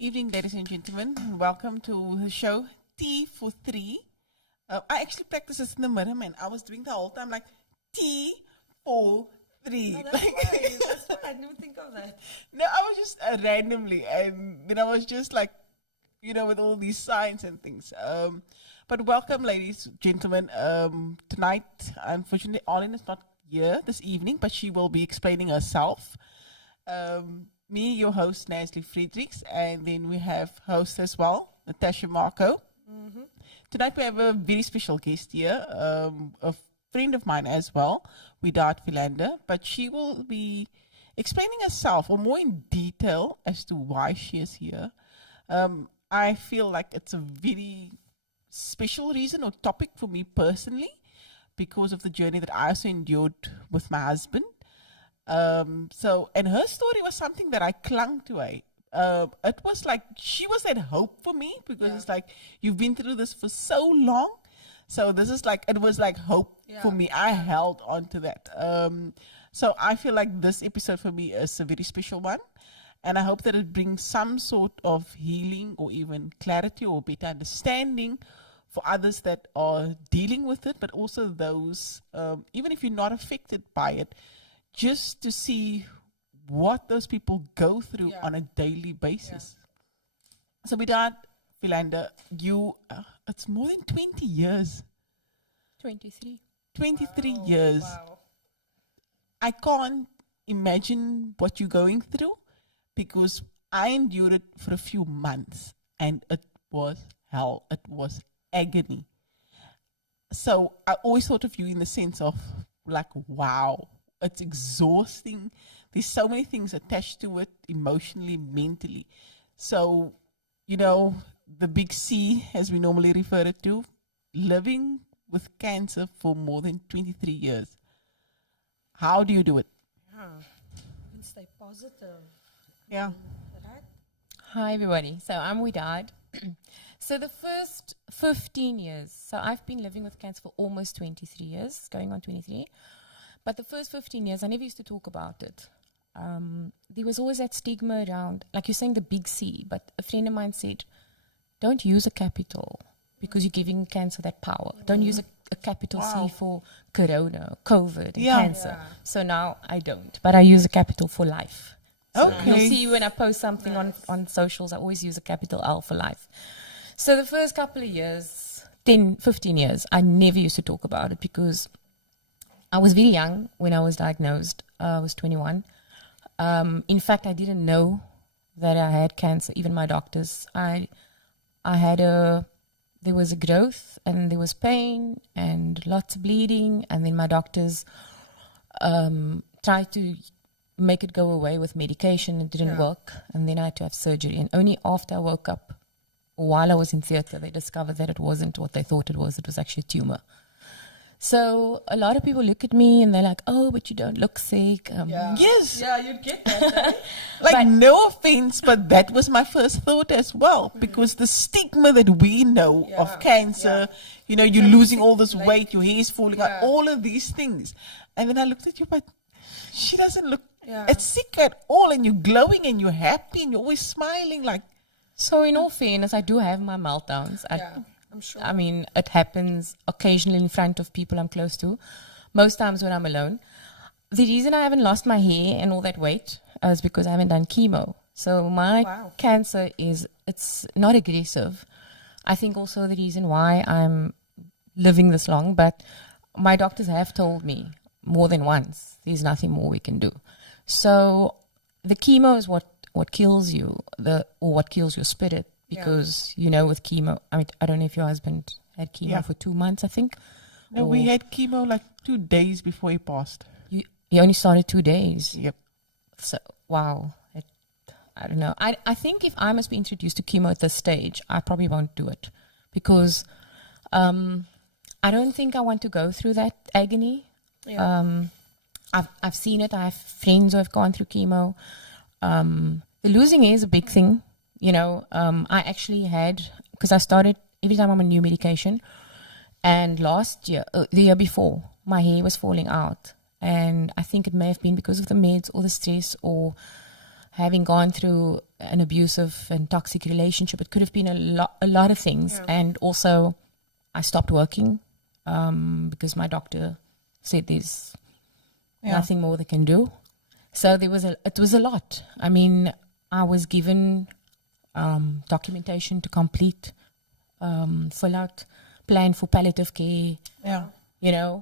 Evening, ladies and gentlemen. Welcome to the show Tea for Three. I actually practiced this in the mirror, man. I was doing the whole time like Tea for Three. Oh, that's why. That's why I didn't think of that. No, I was just randomly, and then I was just like, with all these signs and things. But welcome, ladies, gentlemen. Tonight, unfortunately, Arlene is not here this evening, but she will be explaining herself. Me, your host, Nasli Friedrichs, and then we have host as well, Natasha Marco. Mm-hmm. Tonight we have a very special guest here, a friend of mine as well, Widad Philander, but she will be explaining herself, or more in detail, as to why she is here. I feel like it's a very special reason or topic for me personally, because of the journey that I also endured with my husband. And her story was something that I clung to. It was like, she was that hope for me, because it's like, you've been through this for so long. So this is like, it was like hope for me. I held on to that. So I feel like this episode for me is a very special one. And I hope that it brings some sort of healing or even clarity or better understanding for others that are dealing with it, but also those, even if you're not affected by it, just to see what those people go through on a daily basis. So Widad Philander, you, it's more than 20 years. 23. 23 years. Wow. I can't imagine what you're going through, because I endured it for a few months and it was hell. It was agony. So I always thought of you in the sense of like, wow, it's exhausting. There's so many things attached to it, emotionally, mentally. So, the big C, as we normally refer it to, living with cancer for more than 23 years. How do you do it? Yeah. You can stay positive. Yeah. Right? Hi, everybody. So I'm Widad. So the first 15 years, so I've been living with cancer for almost 23 years, going on 23. But the first 15 years, I never used to talk about it. There was always that stigma around, like you're saying, the big C. But a friend of mine said, don't use a capital because you're giving cancer that power. Don't use a capital C for corona, COVID, and cancer. Yeah. So now I don't. But I use a capital for life. So okay. You'll see when I post something on socials, I always use a capital L for life. So the first couple of years, 10, 15 years, I never used to talk about it because I was very young when I was diagnosed. I was 21. In fact, I didn't know that I had cancer. Even my doctors, there was a growth and there was pain and lots of bleeding. And then my doctors tried to make it go away with medication. It didn't work. And then I had to have surgery. And only after I woke up, while I was in theater, they discovered that it wasn't what they thought it was. It was actually a tumor. So a lot of people look at me and they're like, oh, but you don't look sick. Yes. Yeah, you'd get that. Like, no offense, but that was my first thought as well. Because the stigma that we know of cancer, you're losing all this weight, your hair is falling out, all of these things. And then I looked at you, but she doesn't look sick at all. And you're glowing and you're happy and you're always smiling like. So in all fairness, I do have my meltdowns. I'm sure. I mean, it happens occasionally in front of people I'm close to. Most times when I'm alone. The reason I haven't lost my hair and all that weight is because I haven't done chemo. So my cancer it's not aggressive. I think also the reason why I'm living this long, but my doctors have told me more than once, there's nothing more we can do. So the chemo is what what kills you, or what kills your spirit. Because, with chemo, I mean, I don't know if your husband had chemo for 2 months, I think. No, we had chemo like 2 days before he passed. You only started 2 days. Yep. So, wow. I don't know. I think if I must be introduced to chemo at this stage, I probably won't do it. Because I don't think I want to go through that agony. Yeah. I've seen it. I have friends who have gone through chemo. The losing hair is a big thing. I actually had, because I started every time I'm on new medication, and last year, the year before, my hair was falling out. And I think it may have been because of the meds or the stress or having gone through an abusive and toxic relationship. It could have been a lot of things. Yeah. And also, I stopped working because my doctor said there's nothing more they can do. So it was a lot. I mean, I was given documentation to complete, fill out, plan for palliative care. Yeah.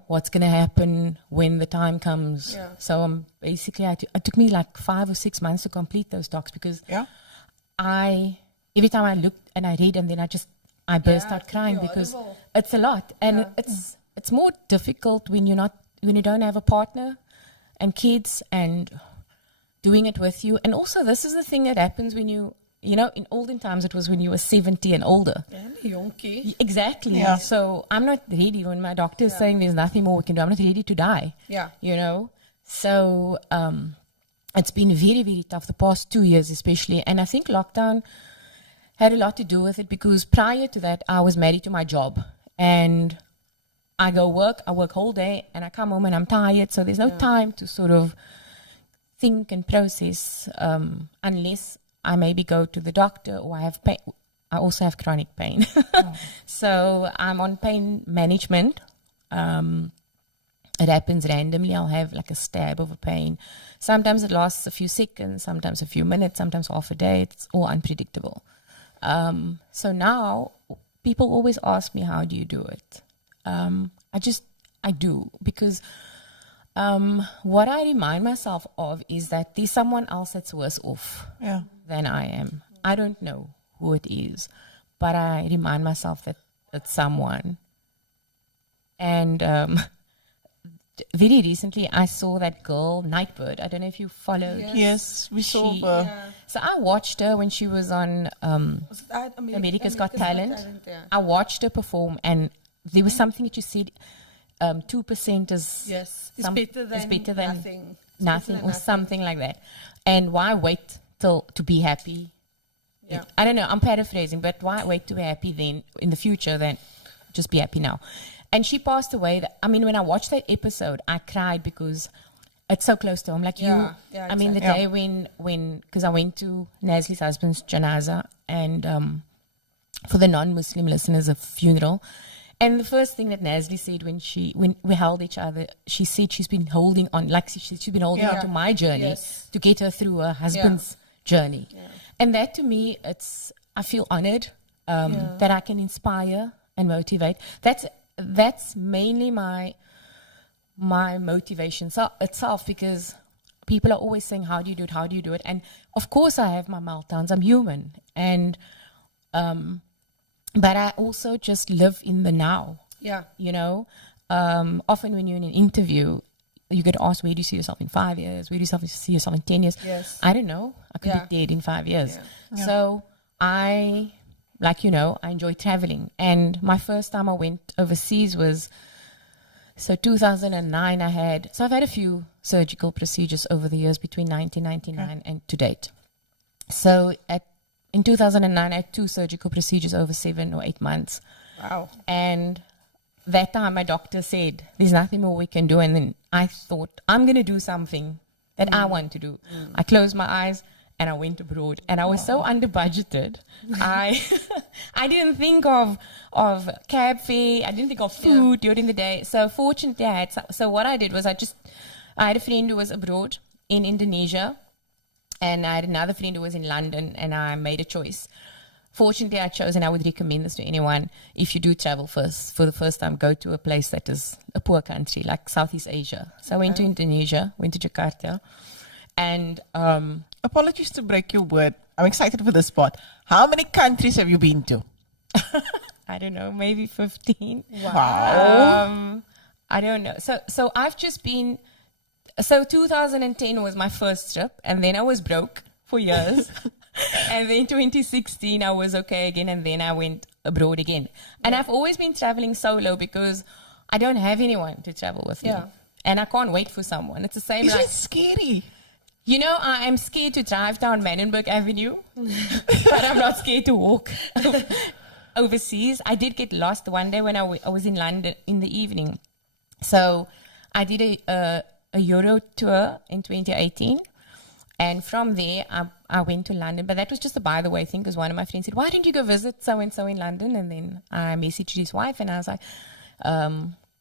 What's going to happen when the time comes. Yeah. So basically, it took me like 5 or 6 months to complete those docs because every time I looked and I read and then I burst out crying because horrible. it's a lot. And it's more difficult when you don't have a partner and kids and doing it with you. And also, this is the thing that happens when in olden times, it was when you were 70 and older. Yeah, jonkie. Exactly. Yeah. So I'm not ready when my doctor is saying there's nothing more we can do. I'm not ready to die. Yeah. So it's been very, very tough the past 2 years especially. And I think lockdown had a lot to do with it because prior to that, I was married to my job. And I work whole day, and I come home and I'm tired. So there's no time to sort of think and process unless I maybe go to the doctor or I have pain. I also have chronic pain. So I'm on pain management. It happens randomly. I'll have like a stab of a pain. Sometimes it lasts a few seconds, sometimes a few minutes, sometimes half a day. It's all unpredictable. So now people always ask me, how do you do it? I do because what I remind myself of is that there's someone else that's worse off than I am. I don't know who it is, but I remind myself that it's someone. And very recently, I saw that girl, Nightbird. I don't know if you followed. Yes, we saw her. So I watched her when she was on America's Got Talent. I watched her perform, and there was something that you said, 2% is It's better than nothing or something like that. And why wait to be happy? Yeah. I don't know, I'm paraphrasing, but why wait to be happy then in the future than just be happy now? And she passed away. When I watched that episode, I cried because it's so close to home. Like Yeah, the day when, because I went to Nazli's husband's janaza and for the non-Muslim listeners, a funeral. And the first thing that Nazli said when we held each other, she said she's been holding on, like she's been holding on to my journey to get her through her husband's journey. Yeah. And that to me, I feel honored that I can inspire and motivate. That's mainly my motivation itself, because people are always saying, how do you do it? How do you do it? And of course I have my meltdowns. I'm human. And, but I also just live in the now. Yeah. Often when you're in an interview, you get asked, where do you see yourself in 5 years? Where do you see yourself in 10 years? Yes. I don't know. I could be dead in 5 years. Yeah. So I enjoy traveling. And my first time I went overseas was, 2009 I've had a few surgical procedures over the years between 1999 and to date. So in 2009, I had 2 surgical procedures over 7 or 8 months. Wow. And that time my doctor said, there's nothing more we can do. And then I thought, I'm going to do something that I want to do. I closed my eyes and I went abroad. And I was so under budgeted. I didn't think of cab fare. I didn't think of food during the day. So fortunately, so what I did was I had a friend who was abroad in Indonesia. And I had another friend who was in London, and I made a choice. Fortunately, I chose, and I would recommend this to anyone, if you do travel for the first time, go to a place that is a poor country, like Southeast Asia. So I went to Indonesia, went to Jakarta, And apologies to break your word. I'm excited for this part. How many countries have you been to? I don't know, maybe 15. Wow. I don't know. So I've just been. So 2010 was my first trip, and then I was broke for years. And then 2016 I was okay again, and then I went abroad again. And I've always been traveling solo because I don't have anyone to travel with me. And I can't wait for someone. It's the same. Isn't it scary? You know, I am scared to drive down Manenberg Avenue, but I'm not scared to walk overseas. I did get lost one day when I was in London in the evening. So I did a Euro tour in 2018. And from there, I went to London. But that was just a by the way thing, because one of my friends said, why don't you go visit so-and-so in London? And then I messaged his wife, and I was like,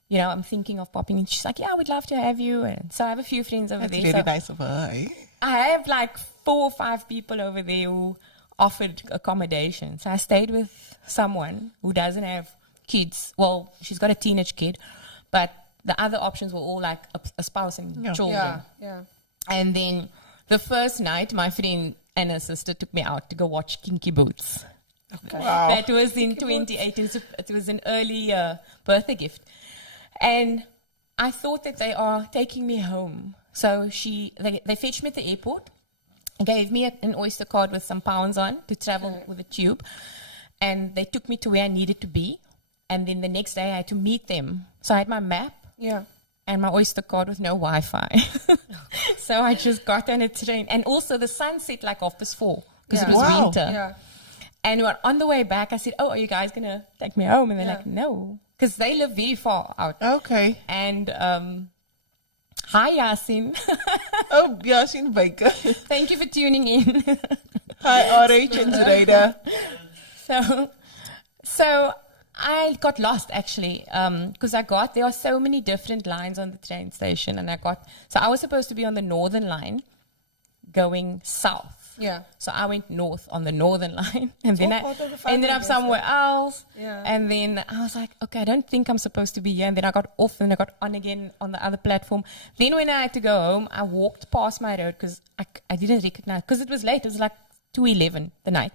you know, I'm thinking of popping in. She's like, yeah, we'd love to have you. And so I have a few friends over there. That's really nice of her, eh? I have like 4 or 5 people over there who offered accommodation. So I stayed with someone who doesn't have kids. Well, she's got a teenage kid, but the other options were all like a spouse and children. Yeah. And then the first night, my friend and her sister took me out to go watch Kinky Boots. Okay. Wow. That was in 2018. So it was an early birthday gift. And I thought that they are taking me home. So they fetched me at the airport, gave me an Oyster card with some pounds on to travel with a tube. And they took me to where I needed to be. And then the next day I had to meet them. So I had my map and my Oyster card with no Wi-Fi. So I just got on a train. And also the sun set like 4:30 because it was winter. Yeah. And on the way back, I said, oh, are you guys going to take me home? And they're like, no. Because they live very far out. Okay. And hi, Yasin. Oh, Yasin Baker. Thank you for tuning in. Hi, RH and Zureda. So I got lost, actually, because there are so many different lines on the train station. And so I was supposed to be on the northern line going south. Yeah. So I went north on the northern line, and then I part of the fun ended up process. somewhere else. Yeah. And then I was like, okay, I don't think I'm supposed to be here. And then I got off, and I got on again on the other platform. Then when I had to go home, I walked past my road because I didn't recognize, because it was late. It was like 2:11 the night.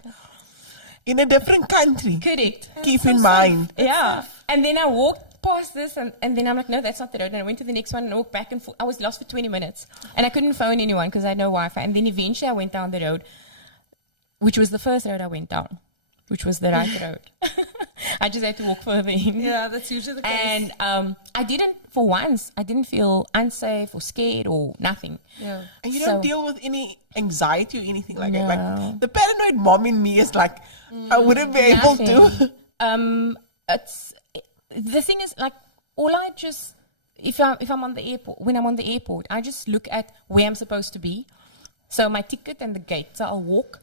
In a different country. Correct. Keep in mind. Yeah. And then I walked past this, and then I'm like, no, that's not the road. And I went to the next one and walked back and forth. I was lost for 20 minutes. And I couldn't phone anyone because I had no Wi-Fi. And then eventually I went down the road, which was the first road I went down, which was the right road. I just had to walk further in. Yeah, that's usually the case. And for once, I didn't feel unsafe or scared or nothing. Yeah. And you don't deal with any anxiety or anything like that. No. Like the paranoid mom in me is like, I wouldn't be able to. The thing is, like, if I'm on the airport, when I'm on the airport, I just look at where I'm supposed to be. So my ticket and the gate. So I'll walk.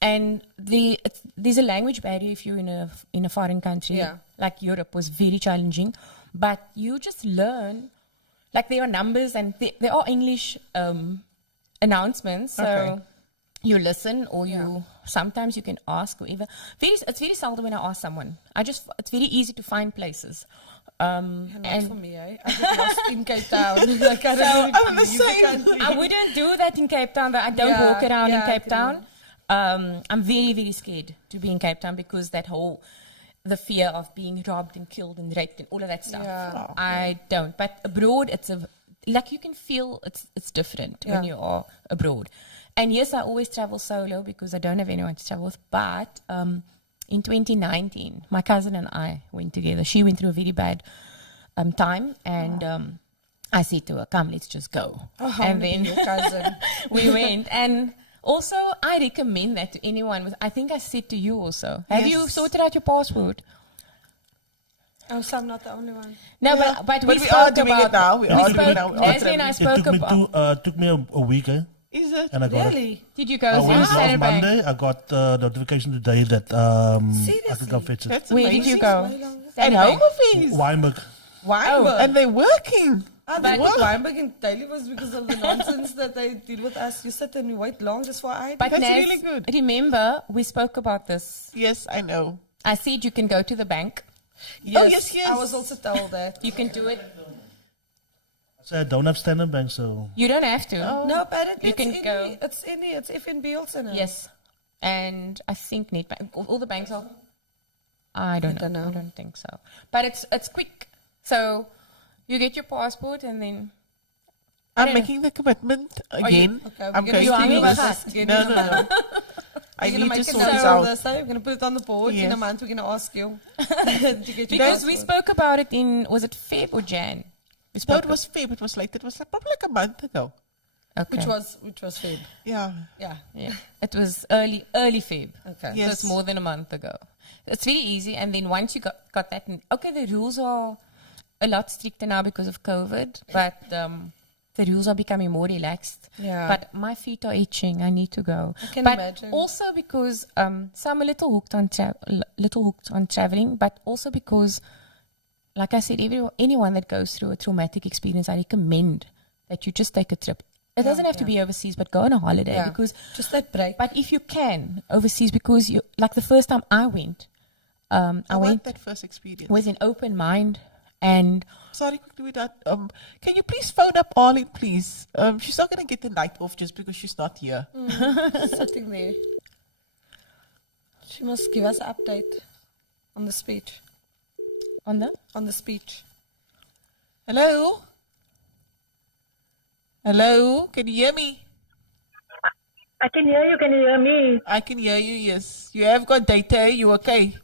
And there's a language barrier if you're in a foreign country. Yeah. Like Europe was very challenging. But you just learn, like there are numbers and there are English announcements. So you listen, or sometimes you can ask whoever. It's very seldom when I ask someone. It's very easy to find places. Not for me, eh? I get lost in Cape Town. Like, I don't I'm the same. I wouldn't do that in Cape Town. I don't walk around in Cape Town. I'm very, very scared to be in Cape Town because the fear of being robbed and killed and raped and all of that stuff. Yeah. I don't. But abroad, you can feel it's different when you are abroad. And yes, I always travel solo because I don't have anyone to travel with. But in 2019, my cousin and I went together. She went through a very bad time, and I said to her, "Come, let's just go." And then your cousin. we went. And also, I recommend that to anyone. I think I said to you also. Have you sorted out your passport? Oh, so I'm not the only one. No, Yeah. but we are doing it now. We are doing it now. Leslie and I spoke about. It took me a week, eh? Is it? And I got it. Really? Did you go I see went last Saturday? Monday. I got the notification today that I could go fetch it. That's Where amazing. did you go? At home office. Weinberg. Weinberg. And they're working. That Weinberg in Daily was because of the nonsense that they did with us. You sit and you wait long just for ID. But That's Naz, really good. remember, we spoke about this. Yes, I know. I said you can go to the bank. Yes. I was also told that. You can do it. So I don't have stand-up bank, so You don't have to. No, apparently You can go. It's FNB also now. Yes. And I think Nedbank, all the banks are. I don't know. I don't think so. But it's quick. So you get your passport and then. I'm making the commitment again. Okay, I'm going you are to making use that. this. No. I We're gonna need make to a sort note this of out. this. We're gonna put it on the board. In a Yes. month, we're gonna ask you to get your Because we passport. spoke about it was it Feb or Jan? We No, spoke it was Feb. It was probably like a month ago. Okay. Which was Feb. Yeah. Yeah. Yeah. It was early Feb. Okay. Yes. So it's more than a month ago. It's very easy. And then once you got that, okay, the rules are a lot stricter now because of COVID, but the rules are becoming more relaxed. Yeah. But my feet are itching. I need to go. I can but imagine. also because so I'm a little hooked on traveling, but also because, like I said, anyone that goes through a traumatic experience, I recommend that you just take a trip. It doesn't have to be overseas, but go on a holiday Yeah. because. Just that break. But if you can overseas, because you like the first time I went, I I want went that first experience. with an open mind, and Sorry, quickly with that. Can you please phone up Arlene, please? She's not going to get the night off just because she's not here. Sitting there. She must give us an update on the speech. on the speech. Hello? Hello? Can you hear me? I can hear you. Can you hear me? I can hear you, yes. You have got data, you okay?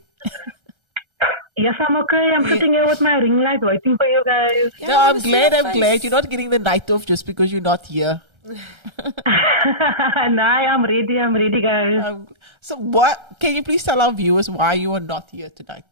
Yes, I'm okay. I'm sitting here with my ring light waiting for you guys. No, I'm glad. You're not getting the night off just because you're not here. No, I'm ready, guys. So can you please tell our viewers why you are not here tonight?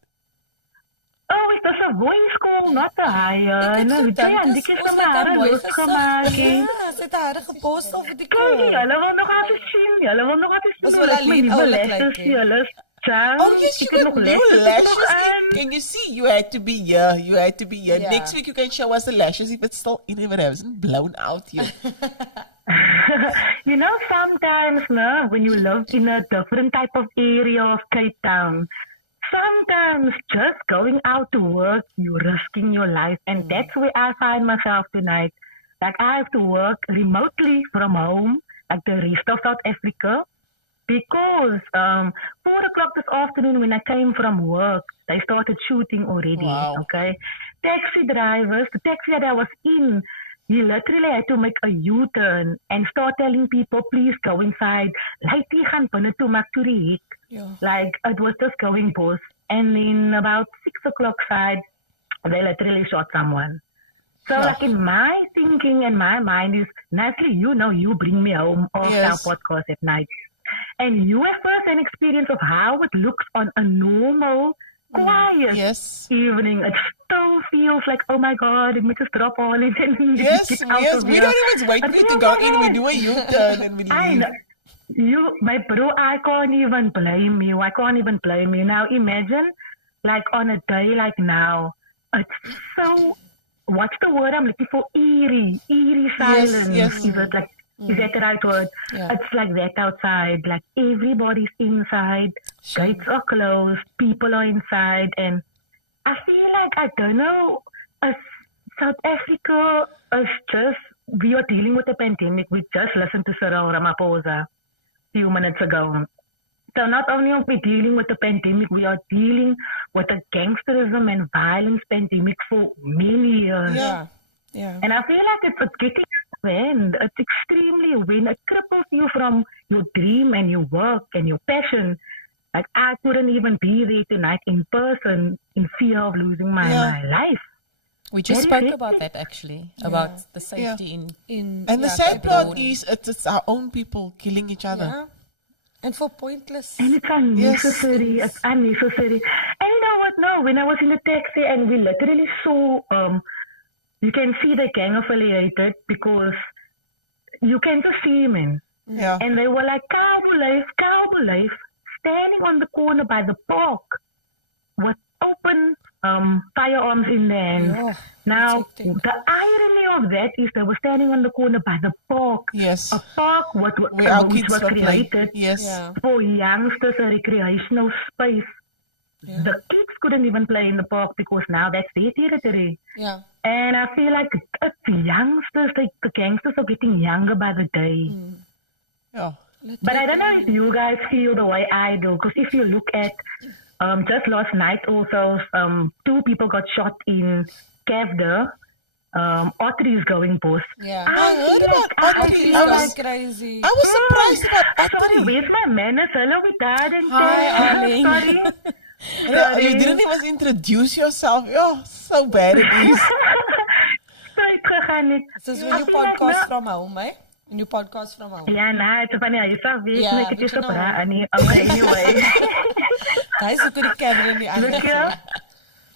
Oh, is this a voice call, not a hire? No, weet jy, en dit is vir my hare losgemaak. Ja, sy het haar gepost over die Kyk, call. julle wil nog even sien. Julle wil nog even Ons sien. wil Like alleen my nuwe oulik lashes, lyk, hè. julle is jam. Oh, yes, you Ek het got nog new lashes lashes. aan. Can you see? You had to be here. Yeah. Next week you can show us the lashes if it's still in, if it hasn't blown out yet. You know, sometimes, no, when you live in a different type of area of Cape Town, sometimes just going out to work, you're risking your life. And that's where I find myself tonight. Like, I have to work remotely from home, like the rest of South Africa. Because 4 o'clock this afternoon when I came from work, they started shooting already, Wow. okay? Taxi drivers, the taxi that I was in, he literally had to make a U-turn and start telling people, please go inside. Laiti gaan binne toe maak toe die hek. Yeah. Like, it was just going both. And in about 6 o'clock side, they literally shot someone. So, like, in my thinking and my mind is, Natalie, you know, you bring me home off Yes. our podcast at night. And you have first an experience of how it looks on a normal, quiet Yes. evening. It still feels like, oh my God, let me just drop all in and Yes, get out yes. of We here. don't even wait It for you to feels go like in. We that. do a U-turn and we I leave. know. My bro, I can't even blame you. I can't even blame you. Now imagine, like on a day like now, it's so, what's the word I'm looking for? Eerie silence. yes. Is it like, is that the right word? Yeah. It's like that outside. Like everybody's inside. Gates are closed. People are inside. And I feel like, I don't know, South Africa is just, we are dealing with a pandemic. We just listened to Cyril Ramaphosa a few minutes ago. So not only are we dealing with the pandemic, we are dealing with a gangsterism and violence pandemic for many years. Yeah. Yeah. And I feel like it's getting when it's extremely when it cripples you from your dream and your work and your passion. Like I couldn't even be there tonight in person in fear of losing my life. we just Very spoke about that actually about the safety in. And the sad part is it's our own people killing each other. Yeah. And for pointless. And it's unnecessary. It's unnecessary. And you know what? No, when I was in the taxi and we literally saw, you can see the gang affiliated because you can just see him in. Yeah. And they were like, cowboy life, standing on the corner by the park with open firearms in their hands. Yeah, Now, that's hectic. the irony of that is they were standing on the corner by the park. Yes. A park Where our which kids was will play. created Yes. Yeah. for youngsters, a recreational space. The kids couldn't even play in the park because now that's their territory. Yeah. And I feel like it's the youngsters, like the gangsters are getting younger by the day. Yeah. But I don't know if you guys feel the way I do, because if you look at just last night also, 2 people got shot in Kevda. Audrey is going boss. Yeah. I heard about Audrey. He's I going was crazy. surprised about Sorry, Audrey. where's my manners? Hello, we died and Hi, Arlene. Sorry. You didn't even introduce yourself. Yeah, so bad it is. Sorry, gegaan niet. This is when you podcast from home, eh? When you podcast from home. Ja, nee, het is van je zou weten, Ja, ik het is weet je op nou. haar. Okay, anyway. Guys, look at the camera in the Look eye. here.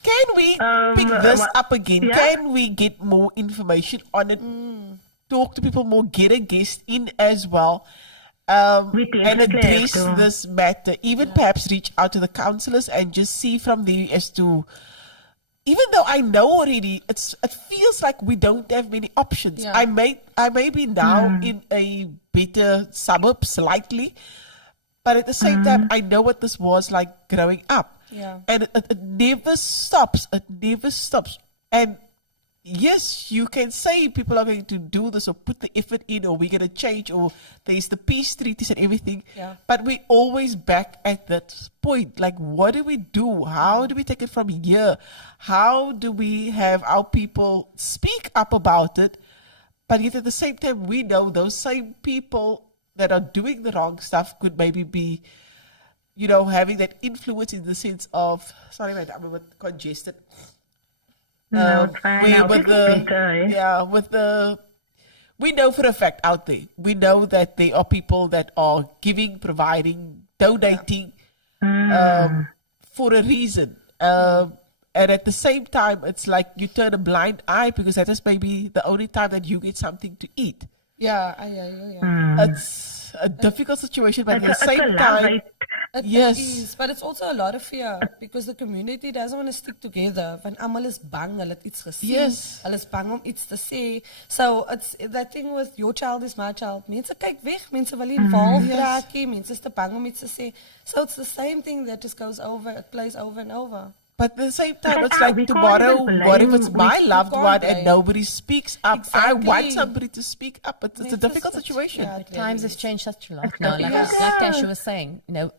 Can we pick this up again? yeah? Can we get more information on it? Talk to people more, get a guest in as well. We And definitely address have to. this matter. Even perhaps reach out to the councillors and just see from there as to, even though I know already, it feels like we don't have many options. Yeah. I may be now in a better suburb slightly, but at the same time, I know what this was like growing up. Yeah. And it never stops. It never stops. And yes, you can say people are going to do this or put the effort in or we're going to change or there's the peace treaties and everything. Yeah. But we always back at that point. Like, what do we do? How do we take it from here? How do we have our people speak up about it? But yet at the same time, we know those same people that are doing the wrong stuff could maybe be, you know, having that influence in the sense of, sorry, mate, I'm a bit congested. No, it's fine. We- I'll with just the, better, eh? yeah, with the, we know for a fact out there, we know that there are people that are giving, providing, donating for a reason. And at the same time, it's like you turn a blind eye because that is maybe the only time that you get something to eat. Yeah, yeah. It's a difficult situation, but at the It's a same love, time, right? It yes. is, but it's also a lot of fear because the community doesn't want to stick together. Van almal is bang, hulle het iets gesien. Yes. Hulle is bang om iets te sê. So it's that thing with your child is my child. Mense kyk weg, mense wil nie involved raak nie, mense is te bang om iets te sê. So it's the same thing that just goes over, it plays over and over. But at the same time, it's But, like we can't tomorrow, even what if blame- it's my we loved can't one and blame. nobody speaks up? I want Exactly. somebody to speak up. It's a Yes, difficult it's- situation. yeah, it really Times is. has changed such a lot now. Like, Yes. like Tasha was saying, you know,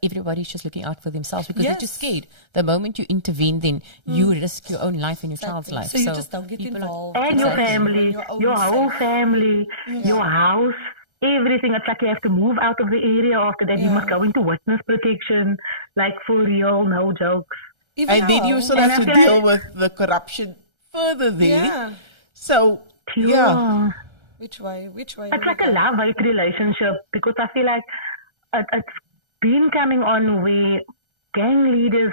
everybody's just looking out for themselves because they're just Yes. scared. The moment you intervene, then you risk your own life and your child's life. So you just don't get people are- involved. And your Exactly. family, Your your own whole self. family, your house, everything. It's like you have to move out of the area after that. You must go into witness protection. Like, for real, no jokes. Even And then you now- still And have I to feel deal like- with the corruption further there. Yeah. So, yeah. Which way? Which way? It's do like we a go? love-hate relationship because I feel like it's been coming on where gang leaders,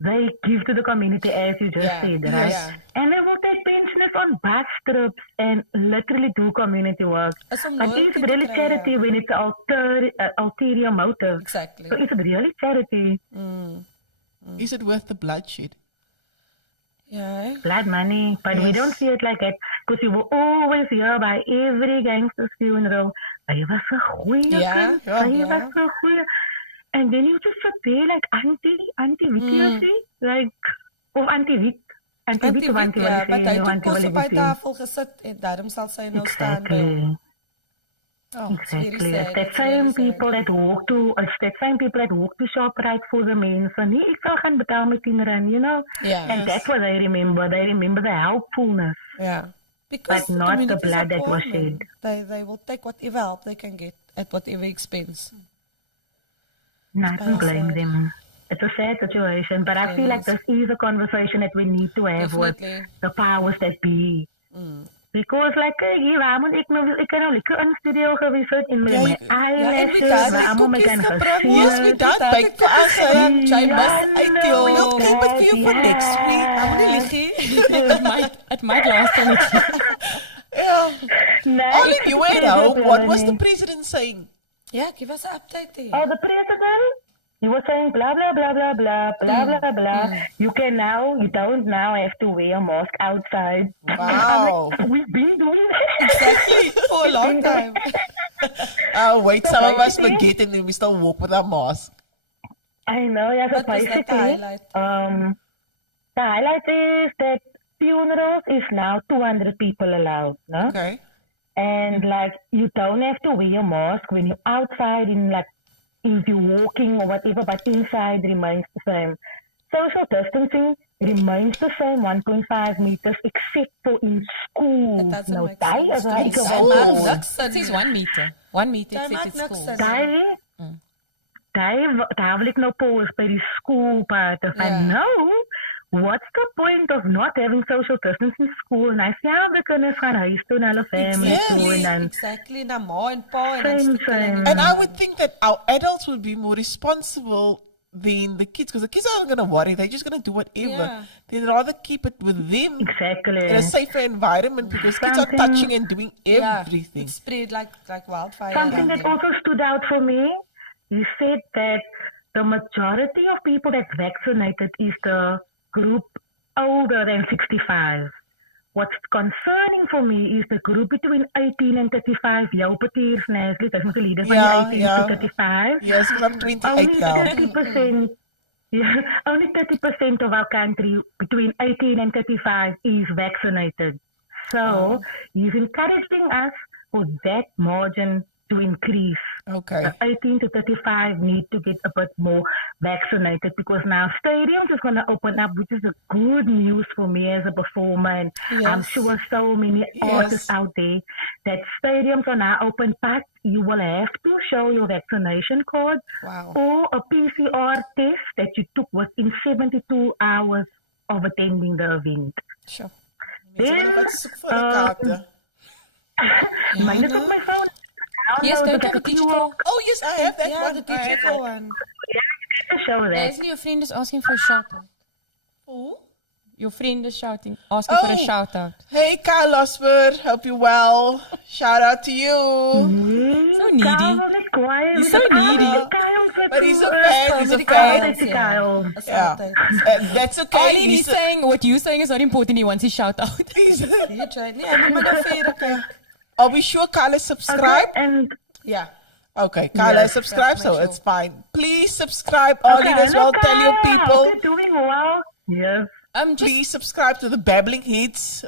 they give to the community as you just Yeah, said, right? yeah. And they will take pensioners on bus trips and literally do community work. As om But loyalty is it te really kry, charity when it's ulterior motive? Exactly. So is it really charity? Is it worth the bloodshed? Yeah. Blood money, but we don't see it like that because you will always hear by every gangster's funeral, hy was 'n goeie Yeah, kind, hy yeah. was 'n goeie. And then you just sit there like anti-Wit, like, of anti-Wit. Anti-Wit of Anti-wit, ja, maar hy het ook kos op hy anti-Wit. tafel gesit en daarom sal sy nou staan by hom. Exactly. Oh, it's very Exactly. sad. It's that It's very same sad. people that walk to, it's that same people that walk to ShopRite for the mense. Nee, ek sal gaan betaal met 10 rand, you know? Yeah. And that's what they remember. They remember the helpfulness. Yeah. Because But not the communities blood are that was poor, man. shed. They will take whatever help they can get at whatever expense. Not to very blame sad. them. It's a sad situation, but I It feel like is. this is a conversation that we need to have with Definitely. the powers that be. Because like, hier, waar moet ek nou, ek kan nou lekker in studio gewees het en met Ja, my jy- eyelashes, daar waar die almal my koekies kan gebrand. gesien Yes, we het. done. Bake for us. Jy Ja, must uit no. jou. We'll keep it for you for next week. Ek moet nie lieg nie. it might last a little. Yeah. Nee, Only ek you were sê at dit home. What was nie. the president saying? Ja, give us an update there. Oh, the president? He was saying blah blah blah blah blah blah blah blah. You don't now have to wear a mask outside. Wow. We've been doing that. Exactly. For a long time. Oh, wait, some of us basically- forget and then we still walk with our mask. I know, yeah, so What was that the basically, highlight? the highlight is that funerals is now 200 people allowed, no? Okay. And like, you don't have to wear a mask when you're outside in like, if you're walking or whatever, but inside remains the same. Social distancing remains the same, 1.5 meters, except for in school. That doesn't Nou, make daai sense is to waar me. ek Daai wou maak hoor. niks It says 1 meter. 1 meter Daai except maak at niks school. sin. Daar wil ek nou pause by die schoolpart van Ja. nou, what's the point of not having social distance in school? En as jy al die kinders gaan huis toe na hulle family toe en dan Exactly. Na ma en pa en dan Same, stiek hulle same. in And I would think that our adults would be more responsible than the kids, because the kids aren't going to worry. They're just going to do whatever. Yeah. They'd rather keep it with them exactly. in a safer environment, because kids are Something- touching and doing Yeah, everything. it spread like wildfire. Something that around them. also stood out for me, you said that the majority of people that's vaccinated is the group older than 65. What's concerning for me is the group between 18 and 35. Jou petiers, Neslie, that's my leader from Yeah, 18 yeah. to 35. Yes, because I'm 28 Only now. 30%. Yeah, only 30% of our country between 18 and 35 is vaccinated. So he's encouraging us for that margin to increase. Okay. The 18 to 35 need to get a bit more vaccinated, because now stadiums is going to open up, which is a good news for me as a performer. And I'm Yes. sure so many artists out there that stadiums are now open, but you will have to show your vaccination card Wow. or a PCR test that you took within 72 hours of attending the event. Sure. Mense wat soek vir 'n kaarte. Mine is op my phone. Yes, Download go the to QR. Oh yes, I have that Yeah, one. the I have digital that. one. To show that. Leslie, your friend is asking for a shout out. Who? Your friend is asking for a Oh. shout out. Hey, Kyle Osber, hope you're well. Shout out to you. So needy. Kyle was it quiet. He's so needy. But he's a fan, he's a fan. Kyle. Yeah, that's okay. Eileen, he's saying what you're saying is not important. He wants his shout out. You try. Nee, ek moet maar nou verder kyk. Are we sure Kyle is subscribed? And Ja. Okay, Kyle is subscribed, so make it's fine. Please subscribe, Arlene, as well. Tell your people. You're doing well. Yes. Just Please subscribe to the Babbling Hits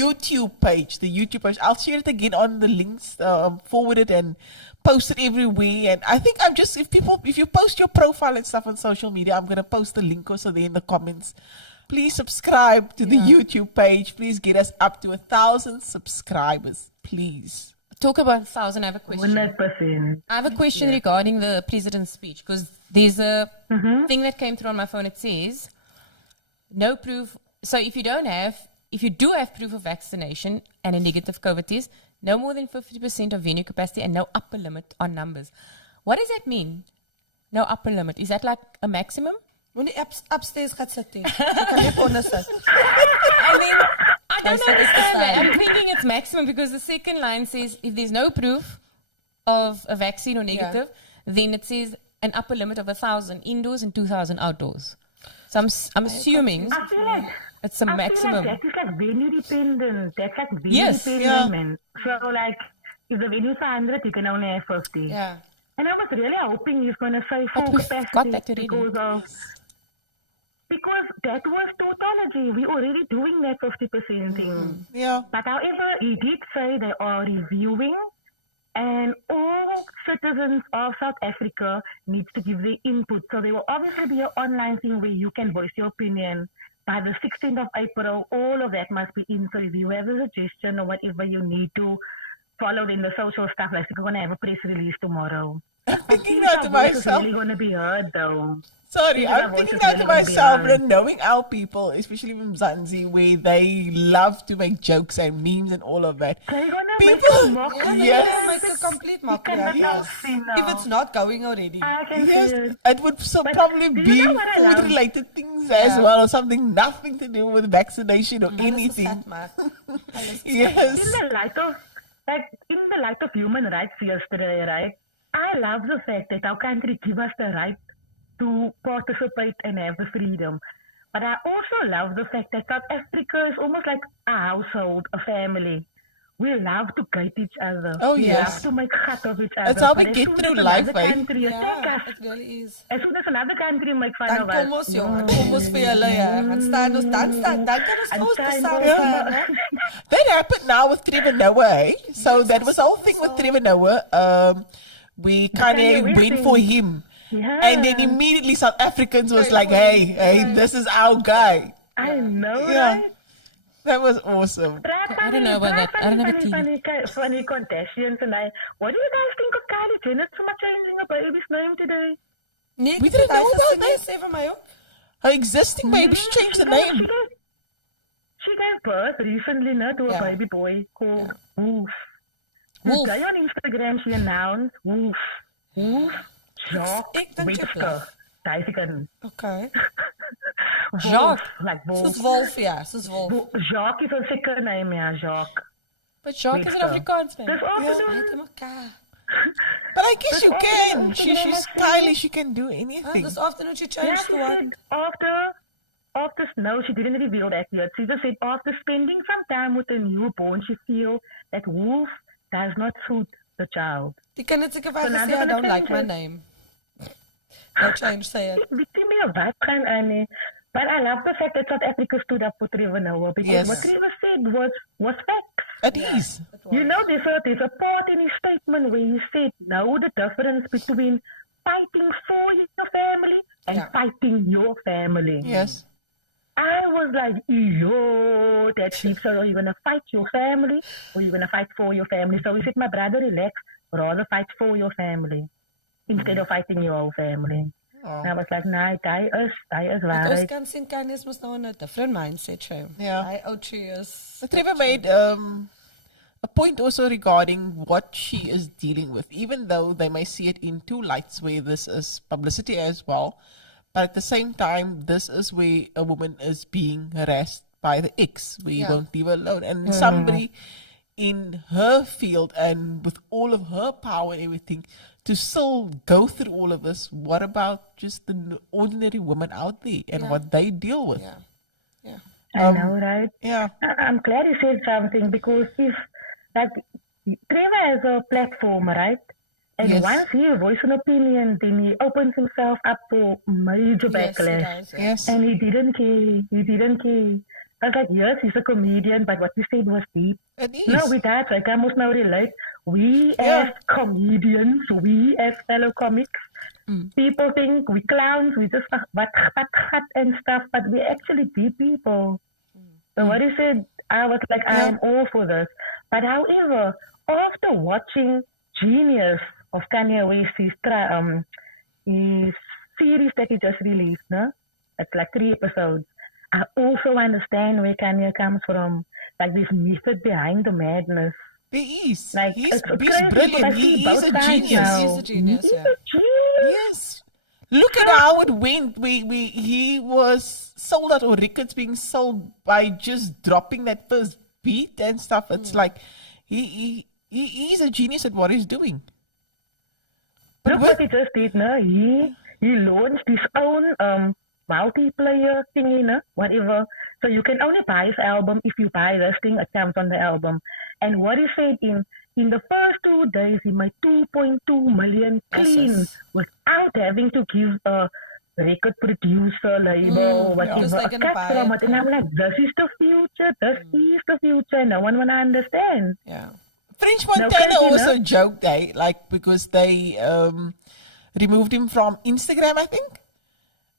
YouTube page. The YouTube page. I'll share it again on the links, forward it and post it everywhere. And I think if you post your profile and stuff on social media, I'm gonna post the link also there in the comments. Please subscribe to the YouTube page. Please get us up to 1,000 subscribers, please. talk about 1,000. I have a question. 100%. I have a question regarding the president's speech, because there's a thing that came through on my phone. It says, no proof. So if you do have proof of vaccination and a negative COVID test, no more than 50% of venue capacity and no upper limit on numbers. What does that mean? No upper limit. Is that like a maximum? Moenie upstairs gaan sit nie. Jy kan net onder sit. I mean, I don't That's what it's understand that. decided. I'm thinking it's maximum because the second line says if there's no proof of a vaccine or negative, then it says an upper limit of 1,000 indoors and 2,000 outdoors. So I'm assuming I feel like it's a maximum. that is like venue dependent. That's like venue Yes, dependent, man. So like, if the venue is 100, you can only have 50. Ja. And I was really hoping he's going to say full But we've capacity got that already. because that was tautology. We're already doing that 50% thing. Yeah. But however, he did say they are reviewing, and all citizens of South Africa needs to give their input. So there will obviously be an online thing where you can voice your opinion. By the 16th of April, all of that must be in. So if you have a suggestion or whatever you need to follow in the social stuff, like we're going to have a press release tomorrow. I'm I thinking think that our to voice is myself. really going to be heard, though. Sorry, Because our I'm voice thinking is that to really gonna be myself, heard. and knowing our people, especially from Zanzi, where they love to make jokes and memes and all of that. They're going to People- make a mock. Ja, Yes. make a complete You cannot mockery. now Yes. see now. If it's not going already. I can Yes, see it. it would But probably do you be know what I love? food-related things as well, or something nothing to do with vaccination or Alles is anything. gat maak. Alles is Yes. In the light of human rights yesterday, right? I love the fact that our country gives us the right to participate and have the freedom. But I also love the fact that South Africa is almost like a household, a family, we love to guide each other. Oh, we yes. love to make fun of each other. It's how we But as get soon through as life, another eh? country is Ja, it really is. as soon as another country make fun Dan of us. kom ons, jong. Dan kom ons vir julle, ja. Dan staan ons, dan kan ons ons saam staan, hè. That happened now with Trevor Noah, eh? So that was the whole thing with Trevor Noah. We kind of Kanye went West for thing. him. Yeah. And then immediately South Africans was like, hey, this is our guy. I know, Yeah. right? That was awesome. I don't know about that. I don't have a TV. Funny contestants and what do you guys think of Kylie Jenner so much changing a baby's name today? Nee, We didn't know about that. Sê vir my ook. Her existing baby, she changed the name. She gave birth recently, no, to a Yeah. baby boy called Wolf. Wolf. Today on Instagram, she announced Wolf. Wolf, Jacques, Ek dink jy Webster. Duizenden. Okay. Wolf, like Wolf. Soos wolf, ja, soos wolf. Jacques is a second name, yeah, Jacques. But Jacques is an Webster. Afrikaans name. Dis ook Ja. gedoen. Net in mekaar. But I guess you can. She's Yeah. Kylie, she can do Huh? anything. This afternoon she Yeah, changed she to what? said after no, she didn't reveal that yet. She just said after spending some time with a newborn, she feels that Wolf does not suit the child. Die kan net seker vir So now gesê, they're I don't gonna like my change it. name. No change, say it. Weet nie meer wat gaan aan nie. But I love the fact that South Africa stood up for Trevor Noah because Yes. what Trevor said was facts. It is. You know, there's a part in his statement where he said, know the difference between fighting for your family and Yeah. fighting your family. Yes. I was like, yo, that's deep. So are you going to fight your family or are you going to fight for your family? So he said, my brother, relax, rather fight for your family instead of fighting your whole family. Oh. And I was like, nah, die is Ons waar. kan sien Kanye mos nou in 'n different mindset, show. Yeah. Hy oud is. But Trevor made a point also regarding what she is dealing with, even though they may see it in two lights where this is publicity as well. But at the same time, this is where a woman is being harassed by the ex. We won't leave her alone. And somebody in her field and with all of her power and everything to still go through all of this, what about just the ordinary women out there and what they deal with? Yeah. Yeah. I know, right? Yeah. I'm glad you said something because if, like, Trevor has a platform, right? And Yes. once he voices an opinion, then he opens himself up for major Yes, he backlash. does, yeah. Yes. And he didn't care. He didn't care. I was like, yes, he's a comedian, but what you said was deep. It is. No, with that, like, I must now relate. We as comedians, we as fellow comics, people think we clowns, we just what and stuff, but we're actually deep people. So what he said, I was like, I'm all for this. But however, after watching Genius of Kanye West, his series that he just released, no? It's like 3 episodes. I also understand where Kanye comes from, like this method behind the madness. There is. Like He's crazy, brilliant. but I He see is both a sides genius. now. He's a genius, He's yeah. a genius. Yes. Look at how it went. He was sold out, or records being sold by just dropping that first beat and stuff. It's like he's a genius at what he's doing. But Look with, what he just did, no? He launched his own multiplayer thingy, no? Whatever. So you can only buy his album if you buy this thing. It comes on the album. And what he said in the first 2 days, he made 2.2 million clean Yes. without having to give a record producer, label, whatever, because they're a gonna cut buy from it, it. And I'm like, this is the future. This is the future. No one wanna understand. Yeah. French No, Montana thank you, also no? joked, like because they removed him from Instagram, I think.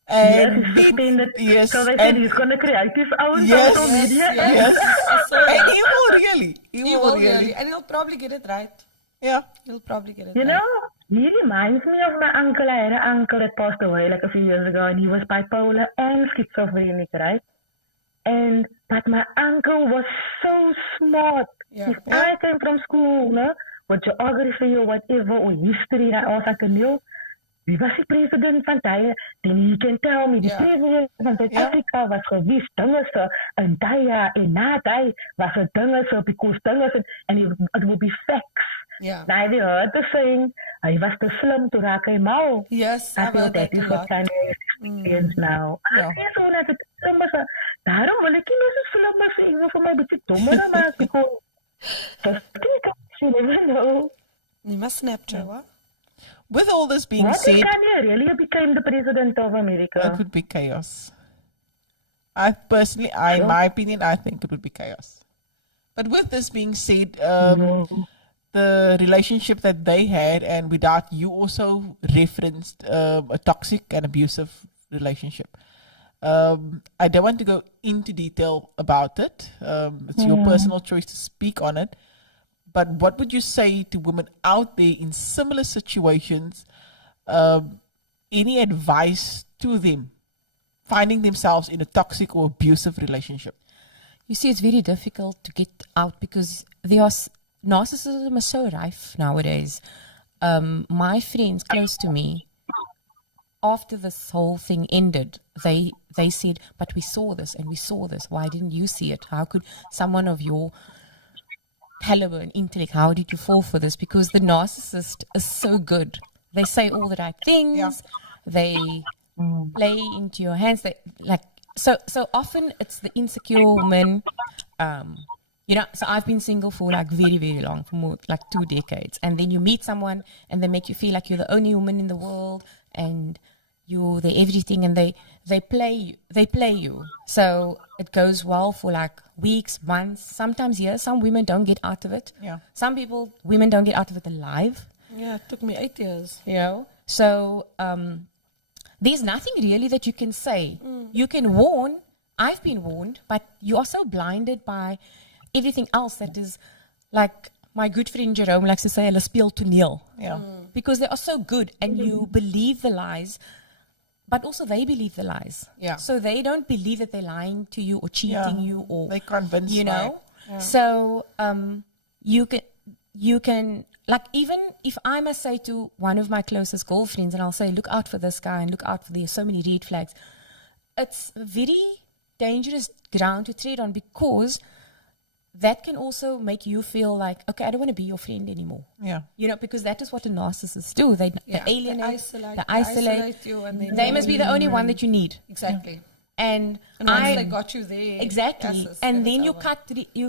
Yes, And he's suspended. yes, So they said and he's gonna create his own Yes, social media. yes. I saw And that. he will really. He He will will really. really. And he'll probably get it right. Yeah. He'll probably get it You right. know, he reminds me of my uncle. I had an uncle that passed away like a few years ago, and he was bipolar and schizophrenic, right? But my uncle was so smart. Yeah. If I came from school, no, with geography or whatever, or history, and I was like, no, wie was die president van tye? Then he can tell me, die president van Suid-Afrika was gewees, dinge so, en tye, en na tye was het dinge so, because dinge so, and it will be facts. Yeah. Now, have you heard the saying, hy was te slim to raak hy mal? Yes, I I've feel heard that that a is what lot. kind of experience now. Ja. Ek sê so net, ek slim is, daarom wil ek nie meer so slim is, ek wil vir my bietjie dommer maak, because dis you never know. You must snapchat, what? With all this being What if said, Kanye really became the president of it America? would be chaos. I personally, in my opinion, I think it would be chaos. But with this being said, the relationship that they had, and without you also referenced a toxic and abusive relationship. I don't want to go into detail about it. It's your personal choice to speak on it. But what would you say to women out there in similar situations? Any advice to them finding themselves in a toxic or abusive relationship? You see, it's very difficult to get out because narcissism is so rife nowadays. My friends close to me, after this whole thing ended, they said, but we saw this and we saw this. Why didn't you see it? How could someone of your caliber and intellect, how did you fall for this? Because the narcissist is so good. They say all the right things. Yeah. They play into your hands. They so often it's the insecure woman. So I've been single for like very, very long, for more like 2 decades. And then you meet someone and they make you feel like you're the only woman in the world and you're the everything, and they play you. So it goes well for like weeks, months, sometimes years. Some women don't get out of it. Yeah. Women don't get out of it alive. Yeah, it took me 8 years. So there's nothing really that you can say. You can warn. I've been warned, but you are so blinded by everything else that is, like my good friend Jerome likes to say, hulle speel toneel. Yeah. Because they are so good and you believe the lies, but also they believe the lies. Yeah. So they don't believe that they're lying to you or cheating you or they convince, you know. right? Yeah. So you can like, even if I must say to one of my closest girlfriends, and I'll say, look out for this guy and look out for there's so many red flags. It's very dangerous ground to tread on, because that can also make you feel like, okay, I don't want to be your friend anymore. Yeah. Because that is what the narcissists do. They alienate, they isolate you, and they must be the only one that you need. Exactly. And once they got you there, exactly, and then you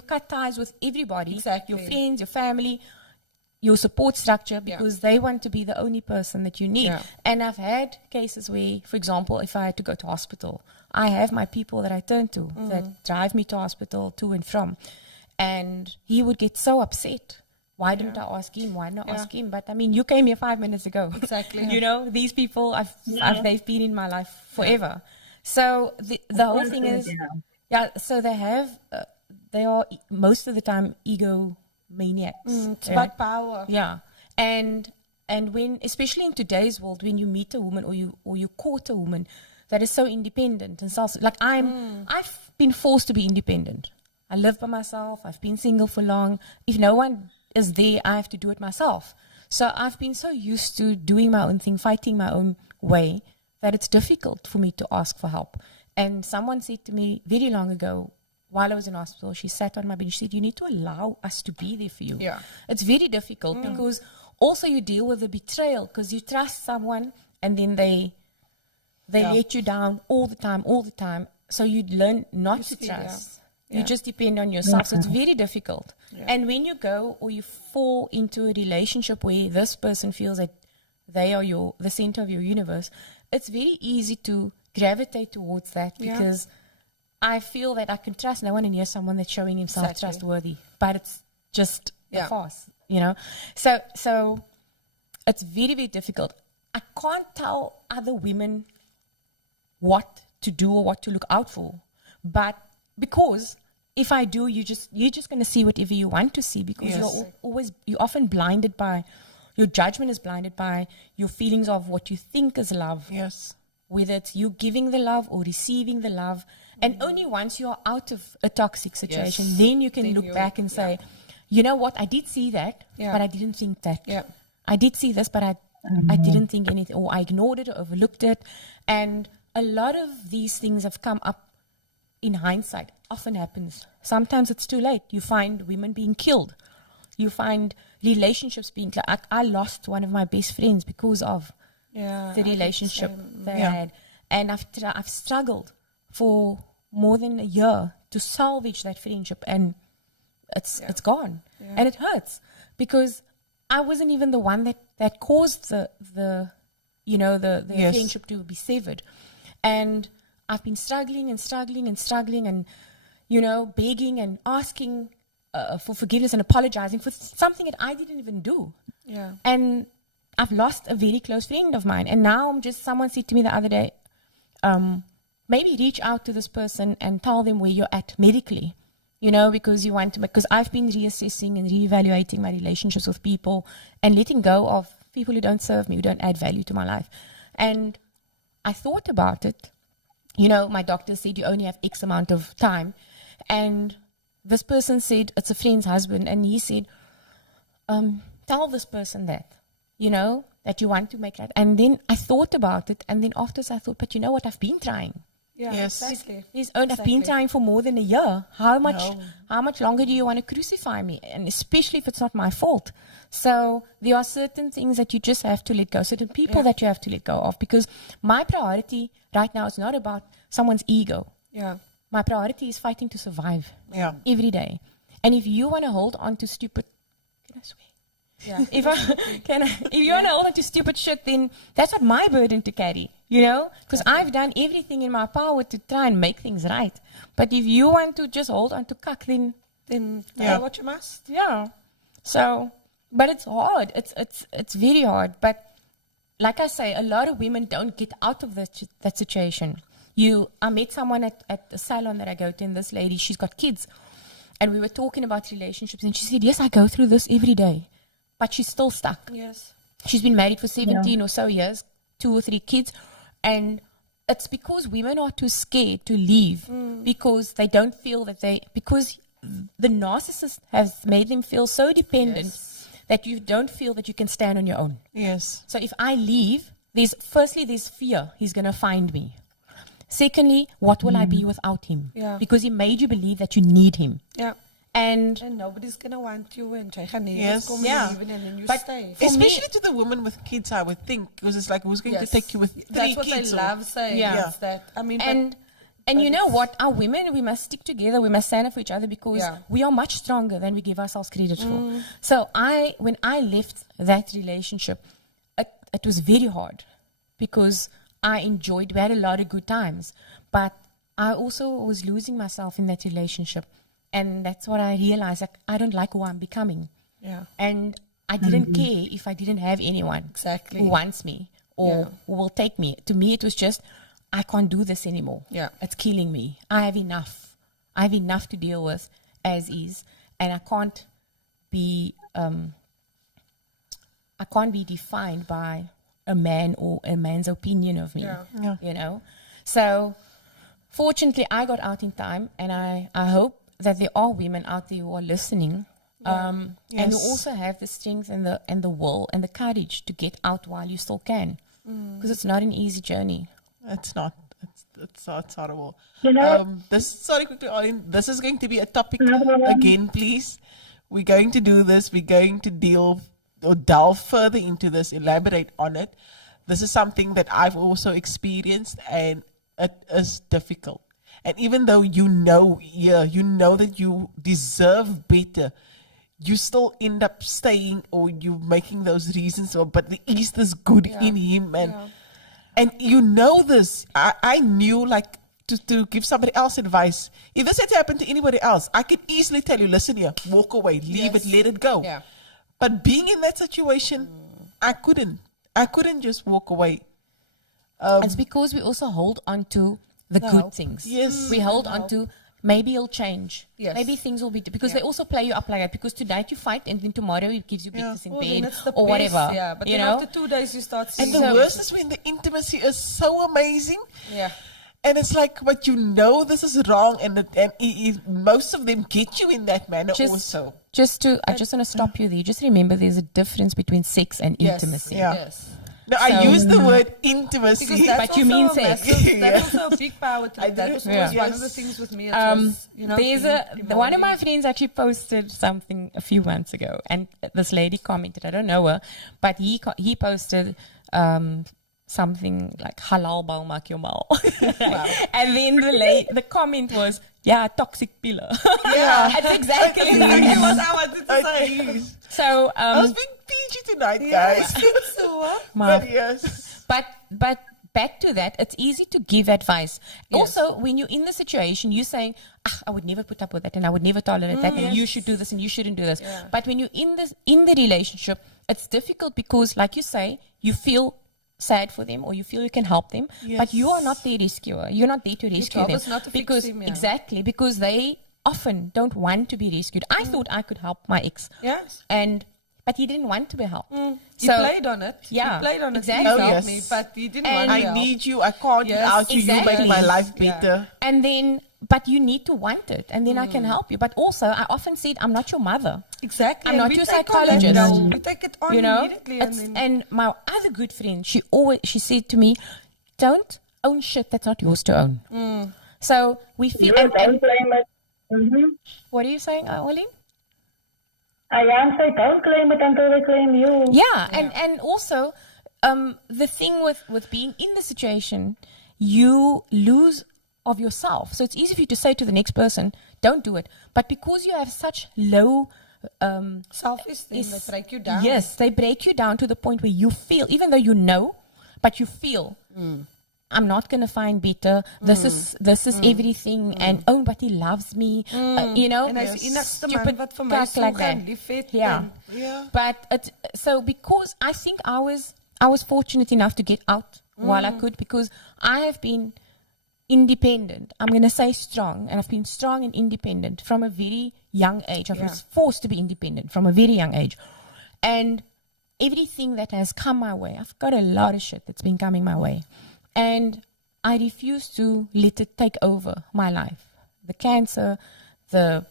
cut ties with everybody, Exactly. your friends, your family, your support structure, because they want to be the only person that you need. Yeah. And I've had cases where, for example, if I had to go to hospital, I have my people that I turn to that drive me to hospital to and from. And he would get so upset. Why didn't I ask him? Why not ask him? But I mean, you came here 5 minutes ago. Exactly. These people, they've been in my life forever. So the whole thing is, so they are most of the time egomaniacs. It's about power. Yeah. And when, especially in today's world, when you meet a woman or you court a woman that is so independent and like I've been forced to be independent. I live by myself. I've been single for long. If no one is there, I have to do it myself. So I've been so used to doing my own thing, fighting my own way, that it's difficult for me to ask for help. And someone said to me very long ago, while I was in hospital, she sat on my bed. She said, you need to allow us to be there for you. Yeah. It's very difficult because also you deal with the betrayal, because you trust someone and then they let you down all the time. So you learn not to trust. You just depend on yourself. So it's very difficult. Yeah. And when you go or you fall into a relationship where this person feels that they are the center of your universe, it's very easy to gravitate towards that, because I feel that I can trust no one, and here's someone that's showing himself trustworthy. But it's just a farce, So it's very, very difficult. I can't tell other women what to do or what to look out for. But because if I do, you're just going to see whatever you want to see, because you're often blinded by, your judgment is blinded by your feelings of what you think is love. Yes. Whether it's you giving the love or receiving the love. And only once you're out of a toxic situation, then you can look back and say, you know what, I did see that, but I didn't think that. Yeah. I did see this, but I didn't think anything, or I ignored it or overlooked it. And a lot of these things have come up in hindsight. Often happens. Sometimes it's too late. You find women being killed. You find relationships being killed. I lost one of my best friends because of the relationship they had. And I've struggled for more than a year to salvage that friendship. And it's gone, and it hurts because I wasn't even the one that caused the Yes. friendship to be severed, and I've been struggling and begging and asking for forgiveness and apologizing for something that I didn't even do. Yeah. And I've lost a very close friend of mine. And now someone said to me the other day, maybe reach out to this person and tell them where you're at medically, because I've been reassessing and reevaluating my relationships with people and letting go of people who don't serve me, who don't add value to my life. And I thought about it. My doctor said you only have X amount of time. And this person said, it's a friend's husband. And he said, tell this person that you want to make that. And then I thought about it. And then afterwards I thought, but you know what? I've been trying. Yeah, Yes. exactly. I've been trying for more than a year. How much longer do you want to crucify me? And especially if it's not my fault. So there are certain things that you just have to let go, certain people that you have to let go of, because my priority right now is not about someone's ego. Yeah. My priority is fighting to survive Yeah. every day. And if you want to hold on to stupid, can I swear? Yeah. If you want to hold on to stupid shit, then that's not my burden to carry, because I've done everything in my power to try and make things right. But if you want to just hold on to cuck, then Yeah. What you must. yeah. So, but it's hard. It's very hard. But like I say, a lot of women don't get out of that situation. I met someone at the salon that I go to, and this lady, she's got kids. And we were talking about relationships, and she said, yes, I go through this every day. But she's still stuck. Yes. She's been married for 17 or so years, 2 or 3 kids. And it's because women are too scared to leave because they don't feel because the narcissist has made them feel so dependent that you don't feel that you can stand on your own. Yes. So if I leave, there's fear he's going to find me. Secondly, what will I be without him? Yeah. Because he made you believe that you need him. Yeah. And nobody's going to want you and try to Yes. Yeah. and then you But stay. Especially to the women with kids, I would think, because it's like, who's going to take you with 3 That's what kids? I love saying. Yeah. Is that, I mean, and you know what? Our women, we must stick together. We must stand up for each other because we are much stronger than we give ourselves credit for. So when I left that relationship, it was very hard because we had a lot of good times, but I also was losing myself in that relationship. And that's what I realized. Like, I don't like who I'm becoming. Yeah. And I didn't care if I didn't have anyone Exactly. who wants me or who will take me. To me, it was just, I can't do this anymore. Yeah. It's killing me. I have enough. I have enough to deal with as is. And I can't be defined by a man or a man's opinion of me. Yeah. So fortunately, I got out in time, and I hope that there are women out there who are listening, and who also have the strength and the will and the courage to get out while you still can, because it's not an easy journey. It's not. It's horrible. Sorry, quickly, Arlene. This is going to be a topic again, please. We're going to do this. We're going to delve further into this, elaborate on it. This is something that I've also experienced, and it is difficult. And even though you know that you deserve better, you still end up staying, or you making those reasons. But there is this good in him, and you know this. I knew, like, to give somebody else advice. If this had happened to anybody else, I could easily tell you, listen here, walk away, leave it, let it go. Yeah. But being in that situation, I couldn't just walk away. It's because we also hold on to the good things. Yes. We hold on to, maybe it'll change. Yes. Maybe things will be, because they also play you up like that. Because tonight you fight, and then tomorrow it gives you breakfast in Well, then bed it's the or best, whatever. Yeah, but you then know? after 2 days you start And seeing. the worst is when the intimacy is so amazing. Yeah. And it's like, but you know this is wrong, and most of them get you in that manner also. I just want to stop you there. Just remember, there's a difference between sex and intimacy. Yeah. Yes. No, I use the word intimacy. Because that's But you mean also a sex. massive- That's also a big power to it. That do. was always one of the Yes. things with me. It was, One of my friends actually posted something a few months ago, and this lady commented. I don't know her, but he posted something like "halal bou maak jou mal," and then the comment was, toxic pillar. Yeah. That's exactly That's what I wanted to say. Please. So, I was being PG tonight, guys. So, But yes. But back to that, it's easy to give advice. Also, when you're in the situation, you're saying, I would never put up with that and I would never tolerate that and you should do this and you shouldn't do this. Yeah. But when you're in the relationship, it's difficult because, like you say, you feel sad for them or you feel you can help them, but you are not their rescuer. You're not there to rescue job them. is not to fix because them, exactly, because they often don't want to be rescued. I thought I could help my ex. Yes. But he didn't want to be helped. He played on it. Yeah, He played on exactly. it. Oh, He helped yes. me, but he didn't And want to I help. need you. I can't Yes, without you. You exactly. make my life Yeah. better. And then, but you need to want it, and then I can help you. But also, I often said, I'm not your mother. Exactly. I'm and not we your take on that psychologist. role. We take it on You know, immediately. and my other good friend, she said to me, don't own shit that's not yours to own. So we feel. You don't claim it. What are you saying, Ollie? I am saying don't claim it until they claim you. Yeah, and also, the thing with being in the situation, you lose of yourself. So it's easy for you to say to the next person, don't do it. But because you have such low self-esteem, they break you down. Yes, they break you down to the point where you feel, even though you know, but you feel, I'm not going to find better. This is everything. And oh, but he loves me. You know, En hy's enigste man stupid wat vir my kak so like gaan that. liefhet. Yeah. Yeah. But so because I think I was fortunate enough to get out while I could, because I have been independent. I'm going to say strong, and I've been strong and independent from a very young age. I was forced to be independent from a very young age. And everything that has come my way, I've got a lot of shit that's been coming my way. And I refuse to let it take over my life. The cancer, the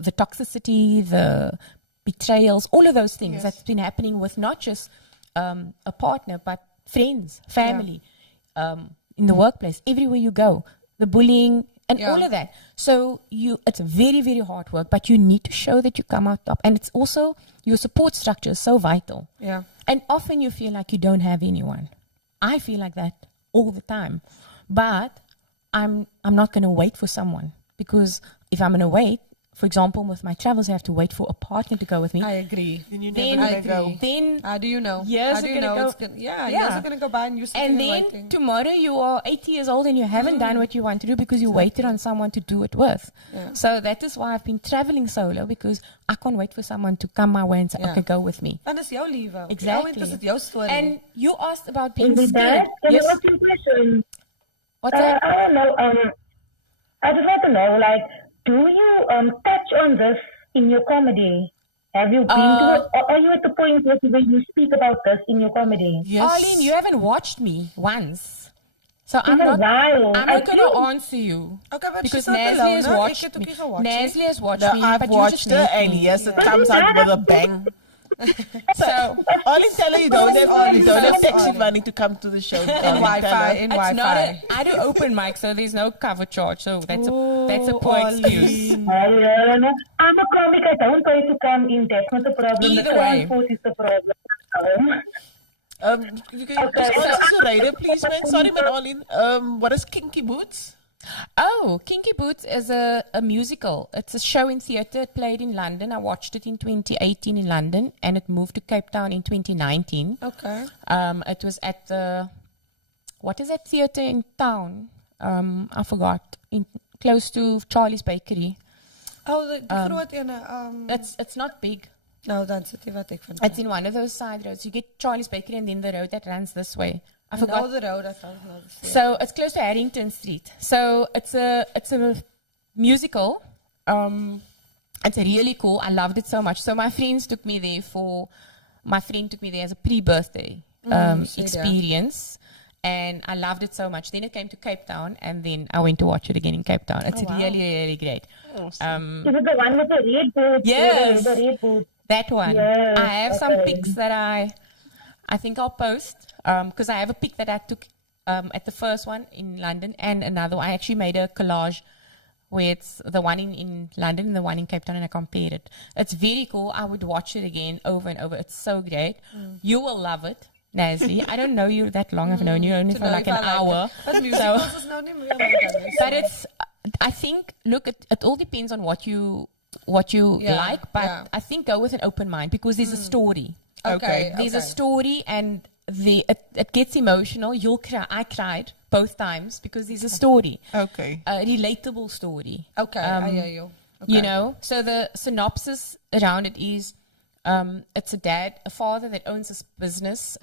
toxicity, the betrayals, all of those things that's been happening with not just a partner, but friends, family, in the workplace, everywhere you go, the bullying and all of that. So it's very, very hard work, but you need to show that you come out top. And it's also, your support structure is so vital. Yeah. And often you feel like you don't have anyone. I feel like that all the time. But I'm not going to wait for someone, because if I'm going to wait, for example, with my travels, I have to wait for a partner to go with me. I agree. Then you Then- never I gonna agree. go. Then How do you know? Years How are do you gonna know go- it's gonna, years Yeah. are going to go by and you're sitting and and then waiting. tomorrow you are 80 years old and you haven't done what you want to do because you waited on someone to do it with. Yeah. So that is why I've been traveling solo, because I can't wait for someone to come my way and say, Yeah. okay, go with me. Dan is jou liewe. Exactly. Is dit jou story? And you asked about being Is scared. that? Can Yes. I ask you a question? What's that? I don't know. I just want to know, like, do you touch on this in your comedy? Have you been to it? Or are you at the point where you speak about this in your comedy? Yes. Arlene, you haven't watched me once. So I'm It's a not while. I'm I not going to think- answer you. Okay, but Because she's not Nasli alone, has no? Ek watched het me. ook nie gewatch nie. Nasli has watched No, me, I've but you watched just her, met and me. yes, it comes out with a bang. So Only tell her you don't have so taxi sorry. money to come to the show. In Wi-Fi, in it's not Wi-Fi. I do open mic, so there's no cover charge. So that's a Oh, poor Arlene. excuse. I'm a comic. I don't pay to come in. That's not the problem. Either the way. transport is the problem. You can just answer Ryder, please, man. Sorry, man, Arlene. What is Kinky Boots? Oh, Kinky Boots is a musical. It's a show in theatre. It played in London. I watched it in 2018 in London, and it moved to Cape Town in 2019. Okay. It was at the, what is that theatre in town? I forgot. Close to Charlie's Bakery. Oh, die groot ene. It's not big. Nou, dan sit jy wat ek van. It's in one of those side roads. You get Charlie's Bakery and then the road that runs this way. I forgot. Nou the road dat gaan nou die So it's close to Harrington Street. So it's a musical. It's really cool. I loved it so much. So my friend took me there as a pre-birthday experience. And I loved it so much. Then it came to Cape Town, and then I went to watch it again in Cape Town. It's really, really great. Is it the one with the red boots? Yes. The red boots. That one. Yes, I have some okay. pics that I think I'll post, because I have a pic that I took at the first one in London and another one. I actually made a collage where it's the one in London and the one in Cape Town, and I compared it. It's very cool. I would watch it again over and over. It's so great. You will love it, Nasli. I don't know you that long. I've known you only for like an hour. But musicals is nou nie meer my ding nie. But it's I think, look, it all depends on what you like, but I think go with an open mind because there's a story. Okay. There's a story, and it gets emotional. You'll cry. I cried both times because there's a story. Okay. A relatable story. Okay, I hear you. Okay. You know, so the synopsis around it is, it's a father that owns this business,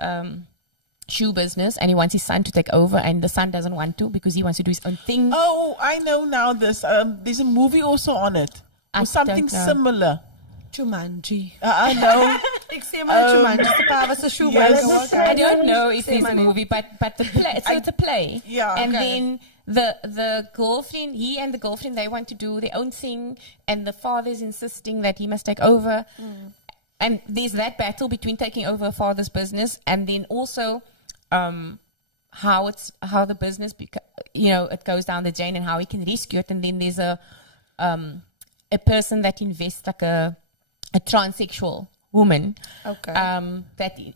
shoe business, and he wants his son to take over, and the son doesn't want to because he wants to do his own thing. Oh, I know now this. There's a movie also on it. Or something don't know. similar. Jumanji. I know. Ik sê maar Jumanji. Se pa was 'n shoebuyer. I don't know if there's a movie, but the play. So it's a play. Yeah. And Okay. then the girlfriend, he and the girlfriend, they want to do their own thing, and the father's insisting that he must take over. And there's that battle between taking over a father's business, and then also how the business it goes down the drain and how he can rescue it. And then there's a person that invests, like a transsexual woman, Okay.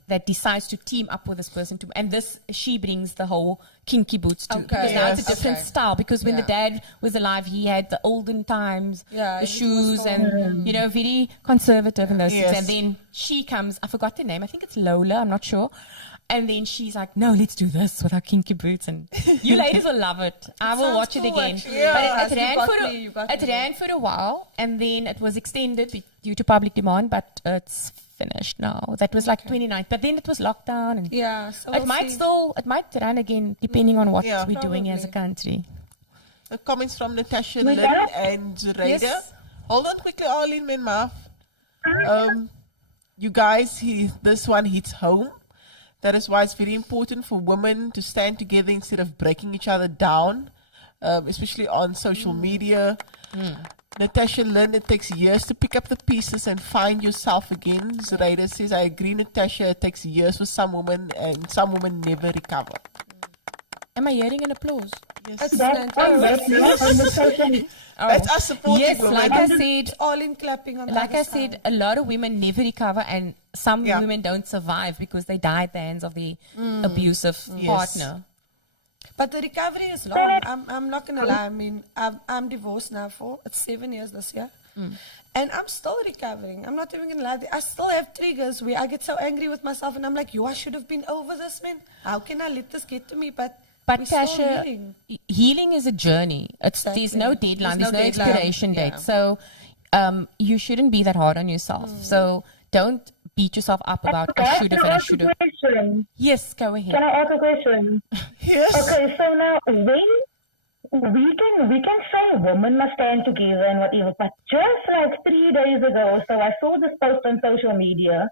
that decides to team up with this person and she brings the whole kinky boots to, Okay. because now it's a Yes. different Okay. style, because when the Yeah. dad was alive, he had the olden times, Yeah, the it was shoes, so- and very conservative and those things. Yes. And then she comes, I forgot the name, I think it's Lola, I'm not sure. And then she's like, no, let's do this with our kinky boots. And you ladies will love it. I will sounds watch it cool, again. actually. But Yeah, it you ran got for me, you got it me. ran for a while, and then it was extended due to public demand, but it's finished now. That was like 29th. But then it was lockdown, and Yeah, so it we'll might see. it might run again depending on what Yeah. we're doing as a Probably. country. The comments from Natasha With Lynn that? and Zureda. Yes. Hold on quickly, Arlene Menmaf. You guys, this one hits home. That is why it's very important for women to stand together instead of breaking each other down, especially on social media. Natasha Lynn, it takes years to pick up the pieces and find yourself again. Zureda says, I agree, Natasha, it takes years for some women, and some women never recover. Am I hearing an applause? Yes. That's on that note, conversation. That's us supporting Yes, women. like I said, all in clapping on the like other I said, a lot of women never recover, and some Yeah. women don't survive because they die at the hands of the abusive Yes. partner. But the recovery is long. I'm not gonna lie. I mean, I'm divorced now it's 7 years this year, and I'm still recovering. I'm not even gonna lie. I still have triggers where I get so angry with myself, and I'm like, "Yo, I should have been over this, man. How can I let this get to me?" But we're still Tasha, healing. healing is a journey. Exactly. There's no deadline. There's There's no no deadline. expiration date. Yeah. So you shouldn't be that hard on yourself. So don't beat yourself up about I should have and I should have. Question. Yes, go ahead. Can I ask a question? Yes. Okay, so now when we can say women must stand together and whatever, but just like 3 days ago, so I saw this post on social media.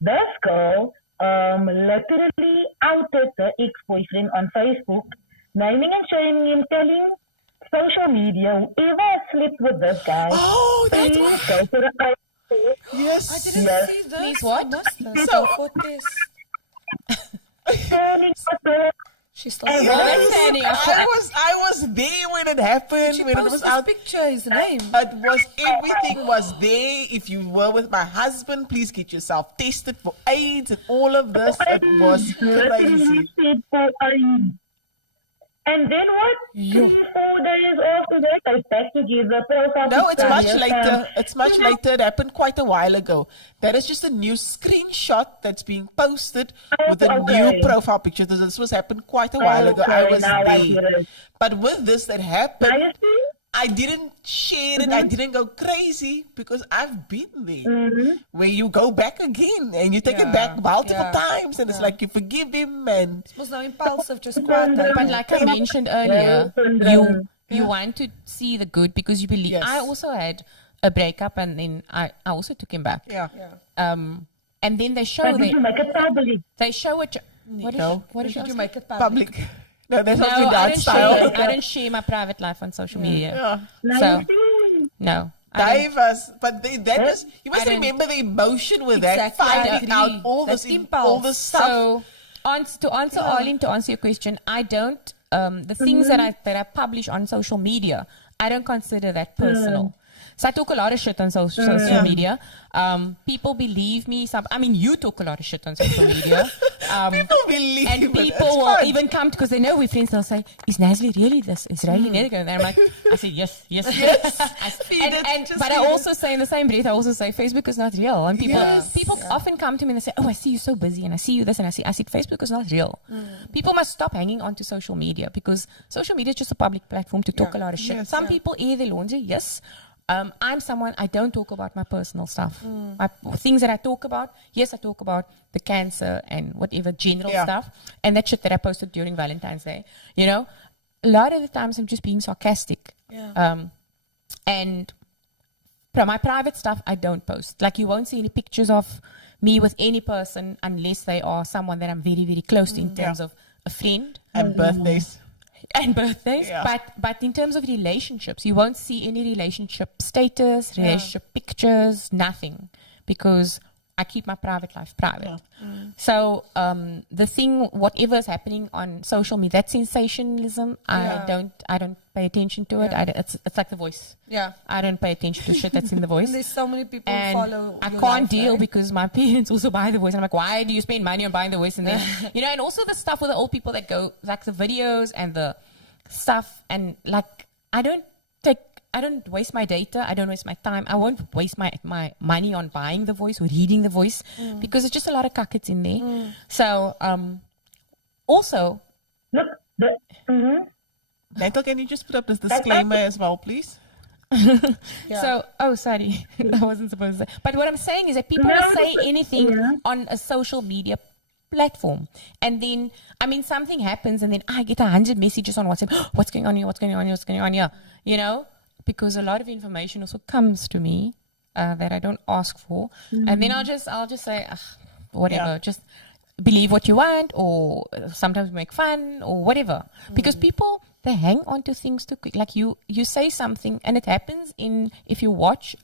This girl literally outed the ex-boyfriend on Facebook, naming and shaming him, telling social media whoever slept with this guy, Oh, that please one. go to the house. I Yes. didn't Yes. see this. Please what? I missed this. So- For this. Telling her She's still. And Well, what- that's standing up for- I was there when it happened. She when it posted was this out. picture, his name. It was everything was there. If you were with my husband, please get yourself tested for AIDS and all of this. It was crazy. And then what? 3-4 days after that, I back together. No, it's much later. It's much later. It happened quite a while ago. That is just a new screenshot that's being posted with a Okay. new profile picture. This was happened quite a while ago. I Okay, was now I there. get it. But with this that Now happened, you see? I didn't share it. I didn't go crazy because I've been there. Where you go back again and you take it back multiple times, and it's like you forgive him and It was now impulsive, just quiet. But like I mentioned earlier, you want to see the good because you believe. Yes. I also had a breakup, and then I also took him back. yeah. And then they show But did you make it public? they show it. What No. did Did you you make it public? Public. No, that's No, not in I that didn't style. share. I didn't share my private life on social media. Yeah. Now So you see? no, I didn't. Divers, but that was you must I didn't- remember the emotion with Exactly, that I finding agree. out all That this impulse. all this stuff. So, to answer Arlene, to answer your question, I don't. The things that I publish on social media, I don't consider that personal. So I talk a lot of shit on social media. People believe me. You talk a lot of shit on social media. People believe and it. people It's will fun. even come because they know we're friends. They'll say, "Is Nasli really this? Is Riley Nediger?" And I'm like, I say, yes. But I also say in the same breath, I also say Facebook is not real. And people often come to me and they say, "Oh, I see you so busy, and I see you this, and I see Facebook is not real." People must stop hanging on to social media because social media is just a public platform to talk a lot of shit. Some people air their laundry, yes. I'm someone, I don't talk about my personal stuff. My things that I talk about, yes, I talk about the cancer and whatever general stuff and that shit that I posted during Valentine's Day. You know, a lot of the times I'm just being sarcastic. And my private stuff, I don't post. Like you won't see any pictures of me with any person unless they are someone that I'm very, very close to in terms of a friend. And birthdays. And birthdays, but in terms of relationships, you won't see any relationship status, relationship pictures, nothing, because I keep my private life private. So the thing, whatever is happening on social media, that sensationalism, I don't pay attention to it. It's like The Voice. I don't pay attention to shit that's in The Voice. And there's so many people and follow. I your can't life, deal right? because my parents also buy The Voice. And I'm like, why do you spend money on buying The Voice? And then, and also the stuff with the old people that go, like the videos and the stuff. And like, I don't waste my data. I don't waste my time. I won't waste my money on buying The Voice or reading The Voice because it's just a lot of cuckets in there. So, also. Look, Natal, can you just put up this disclaimer as well, please? So, sorry, that wasn't supposed to say. But what I'm saying is that people will say anything on a social media platform, and then something happens, and then I get 100 messages on WhatsApp. What's going on here? What's going on here? What's going on here? You know, because a lot of information also comes to me that I don't ask for, and then I'll just say whatever, just believe what you want, or sometimes make fun or whatever, because people. They hang on to things too quick. Like you say something, and it happens if you watch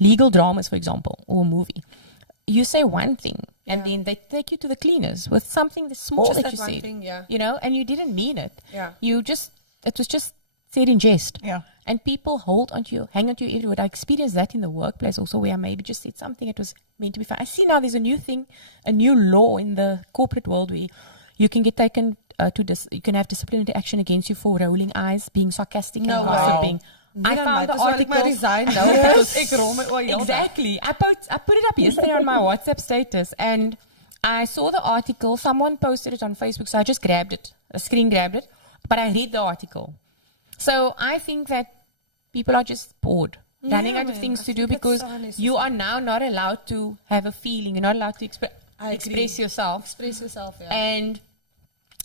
legal dramas, for example, or a movie. You say one thing, and then they take you to the cleaners with something that's small Just that that you one said, thing, you know, and you didn't mean it. Yeah. It was just said in jest. Yeah. And people hold onto you, hang onto you everywhere. I experienced that in the workplace also, where I maybe just said something that was meant to be fun. I see now there's a new thing, a new law in the corporate world where you can get taken you can have disciplinary action against you for rolling eyes, being sarcastic and gossiping. I found the article. Exactly. I put it up yesterday on my WhatsApp status, and I saw the article. Someone posted it on Facebook, so I just grabbed it, screen grabbed it. But I read the article. So I think that people are just bored, running out of things to do because you are now not allowed to have a feeling. You're not allowed to express yourself. Express yourself, yeah. And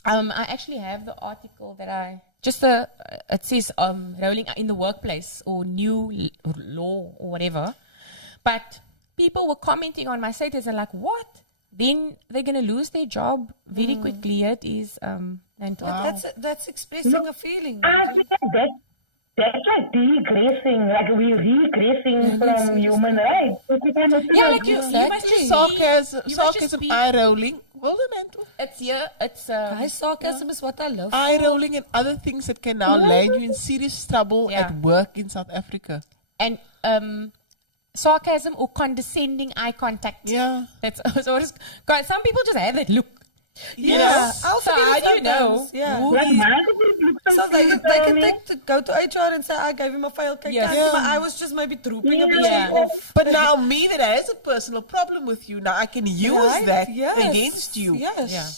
I actually have the article that it says rolling in the workplace or new law or whatever. But people were commenting on my status and like, what? Then they're going to lose their job very quickly. It is That's expressing a feeling. I think that's like degressing, like we're regressing from human rights. Yeah, like you must just sarcasm, eye rolling. Well, Mental. It's here. It's sarcasm is what I love. Eye rolling and other things that can now land you in serious trouble at work in South Africa. And sarcasm or condescending eye contact. Yeah. That's some people just have that look. Yeah. So how do you know? Yeah. So they can go to HR and say, I gave him a failed cake. My eye was just maybe drooping a bit off. But now me that has a personal problem with you, now I can use that against you. Yes. Yeah.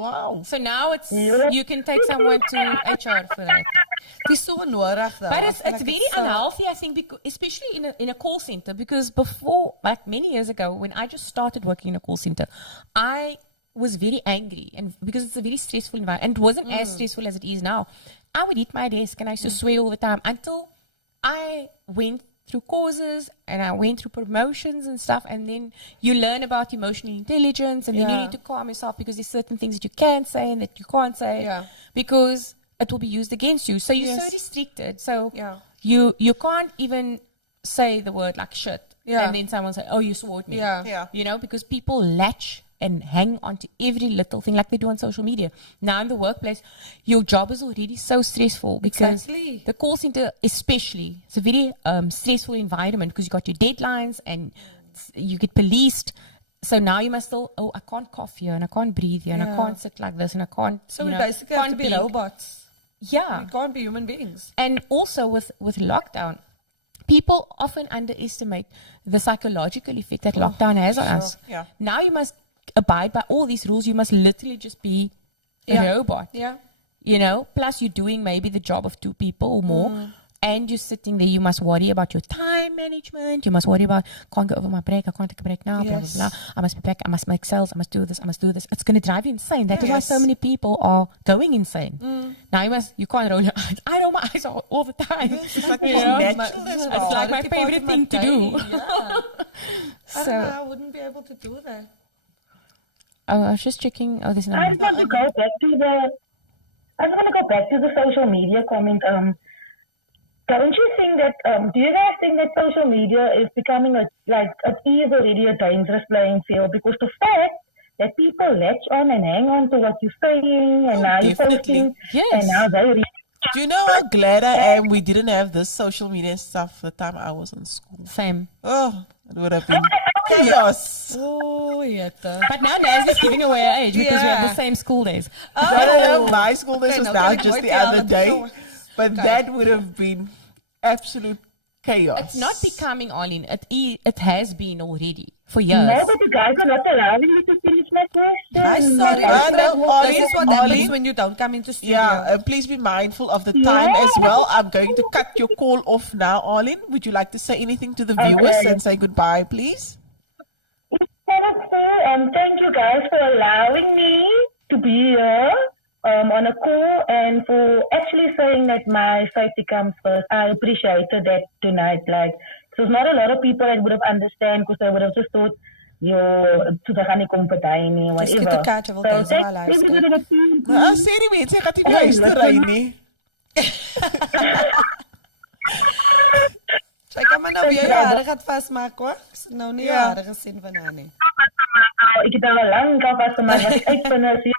Wow. So now it's you can take someone to HR for that. Dis so nodig though. But it's very unhealthy, I think, because, especially in a call center, because before, like many years ago, when I just started working in a call center, I was very angry, and because it's a very stressful environment, and it wasn't as stressful as it is now. I would hit my desk and I used to swear all the time until I went through courses and I went through promotions and stuff, and then you learn about emotional intelligence, and then you need to calm yourself because there's certain things that you can say and that you can't say because it will be used against you. So you're so restricted. So you can't even say the word like shit. And then someone say, oh, you swore at me. You know, because people latch and hang on to every little thing like they do on social media. Now in the workplace, your job is already so stressful because Exactly. the call center especially, it's a very stressful environment because you got your deadlines and you get policed. So now you must still, I can't cough here and I can't breathe here and I Yeah. can't sit like this and I can't. So you we know, basically have to can't be blink. robots. Yeah. We can't be human beings. And also with lockdown, people often underestimate the psychological effect that lockdown has on us. Yeah. Now you must abide by all these rules. You must literally just be a Yeah. robot. Yeah. You know, plus you're doing maybe the job of 2 people or more. And you're sitting there, you must worry about your time management. You must worry about, can't go over my break, I can't take a break now, Yes. blah, blah, blah. I must be back, I must make sales, I must do this, I must do this. It's going to drive you insane. That is why so Yes. many people are going insane. Now you can't roll your eyes. I roll my eyes all the time. It's like You just know? natural as It's well. like my Majority part favorite of my thing to day, do. Yeah. I don't know, So, I wouldn't be able to do that. I was just checking. Oh, there's I another. just want to go back to the social media comment. Don't you think that? Do you guys think that social media is becoming it is already a dangerous playing field because the fact that people latch on and hang on to what you're saying and now you're definitely. posting Yes. and now they read. Do you know how glad I am we didn't have this social media stuff the time I was in school? Same. Oh, it would have been chaos. Oh, yeah. But now Naz is giving away her age because we have Yeah. the same school days. No, my school days Okay, was now now can I just go the tell other them day. so? But Okay. that would have been absolute chaos. It's not becoming Arlene. It has been already for years. No, but you guys are not allowing me to finish my question. I'm Sorry, no, Ollie, this is what Ollie. happens when you don't come into studio. Yeah, please be mindful of the time as well. I'm going to cut your call off now, Arlene. Would you like to say anything to the viewers Okay. and say goodbye, please? Thank you guys for allowing me to be here on a call and for actually saying that my safety comes first. I appreciated that tonight. Like, there's not a lot of people that would have understand because they would have just thought, to the honey company, Dis whatever. skiet 'n kaartjie wil deze thank wel luister. everybody that tuned in. Sê die mense, ek gaan nie luister nie. Sy kan maar nou weer jou hare gaan vasmaak hoor. Ek nou nie jou Ja. hare gesien van haar nie. Ik heb al lang vastgemaakt wat ik uitvind als je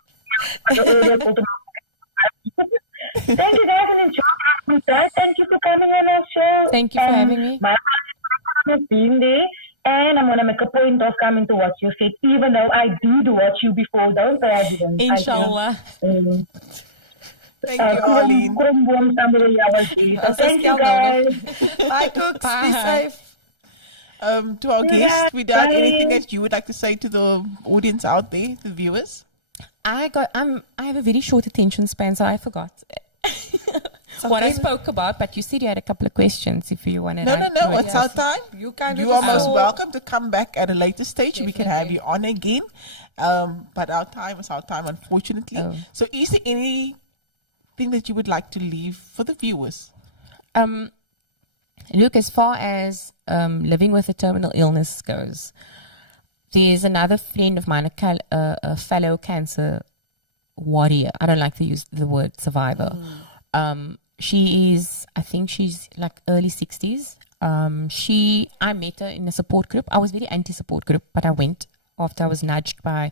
Thank you guys and enjoy your time. Thank you for coming on our show. Thank you for having me. My pleasure has been there. And I'm going to make a point of coming to watch you fit, even though I did watch you before, don't I? Didn't. Inshallah. Thank you, Arlene. Thank you guys. Bye Cooks, be Bye. safe. To our guest, without Bye. anything that you would like to say to the audience out there, the viewers? I have a very short attention span, so I forgot what I spoke about. But you said you had a couple of questions. If you want to, No, it's our time. You kind You of are most saw- welcome to come back at a later stage. We can have you on again. But our time is our time, unfortunately. Oh. So is there anything that you would like to leave for the viewers? Look, as far as living with a terminal illness goes, there's another friend of mine, a fellow cancer warrior. I don't like to use the word survivor. She is, I think she's like early 60s. I met her in a support group. I was very anti-support group, but I went after I was nudged by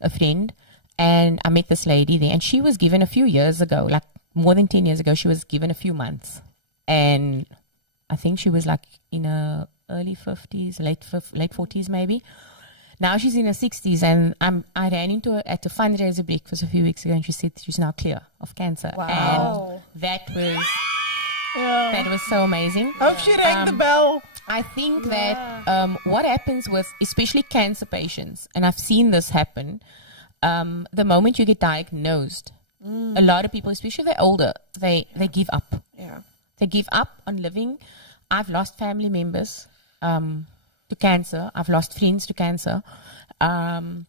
a friend, and I met this lady there, and she was given a few years ago, like more than 10 years ago, she was given a few months, and I think she was like in her early 50s, late 40s maybe. Now she's in her 60s, and I ran into her at a fundraiser breakfast a few weeks ago, and she said she's now clear of cancer. Wow. And that was so amazing. Hope she rang the bell. I think that what happens with especially cancer patients, and I've seen this happen, the moment you get diagnosed, a lot of people, especially if they're older, they give up. Yeah. They give up on living. I've lost family members to cancer. I've lost friends to cancer. And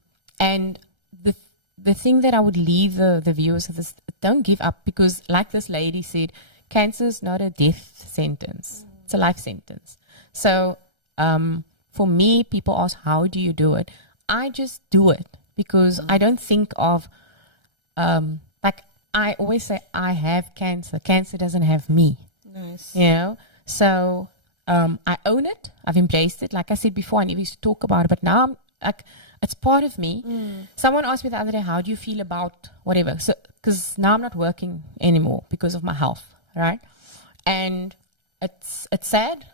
the thing that I would leave the viewers with is, don't give up, because like this lady said, cancer is not a death sentence. It's a life sentence. So for me, people ask, how do you do it? I just do it, because I don't think of, like I always say, I have cancer. Cancer doesn't have me. Nice. You know? So I own it. I've embraced it. Like I said before, I never used to talk about it, but now Like, it's part of me. Someone asked me the other day, how do you feel about whatever? So, because now I'm not working anymore because of my health, right? And it's sad,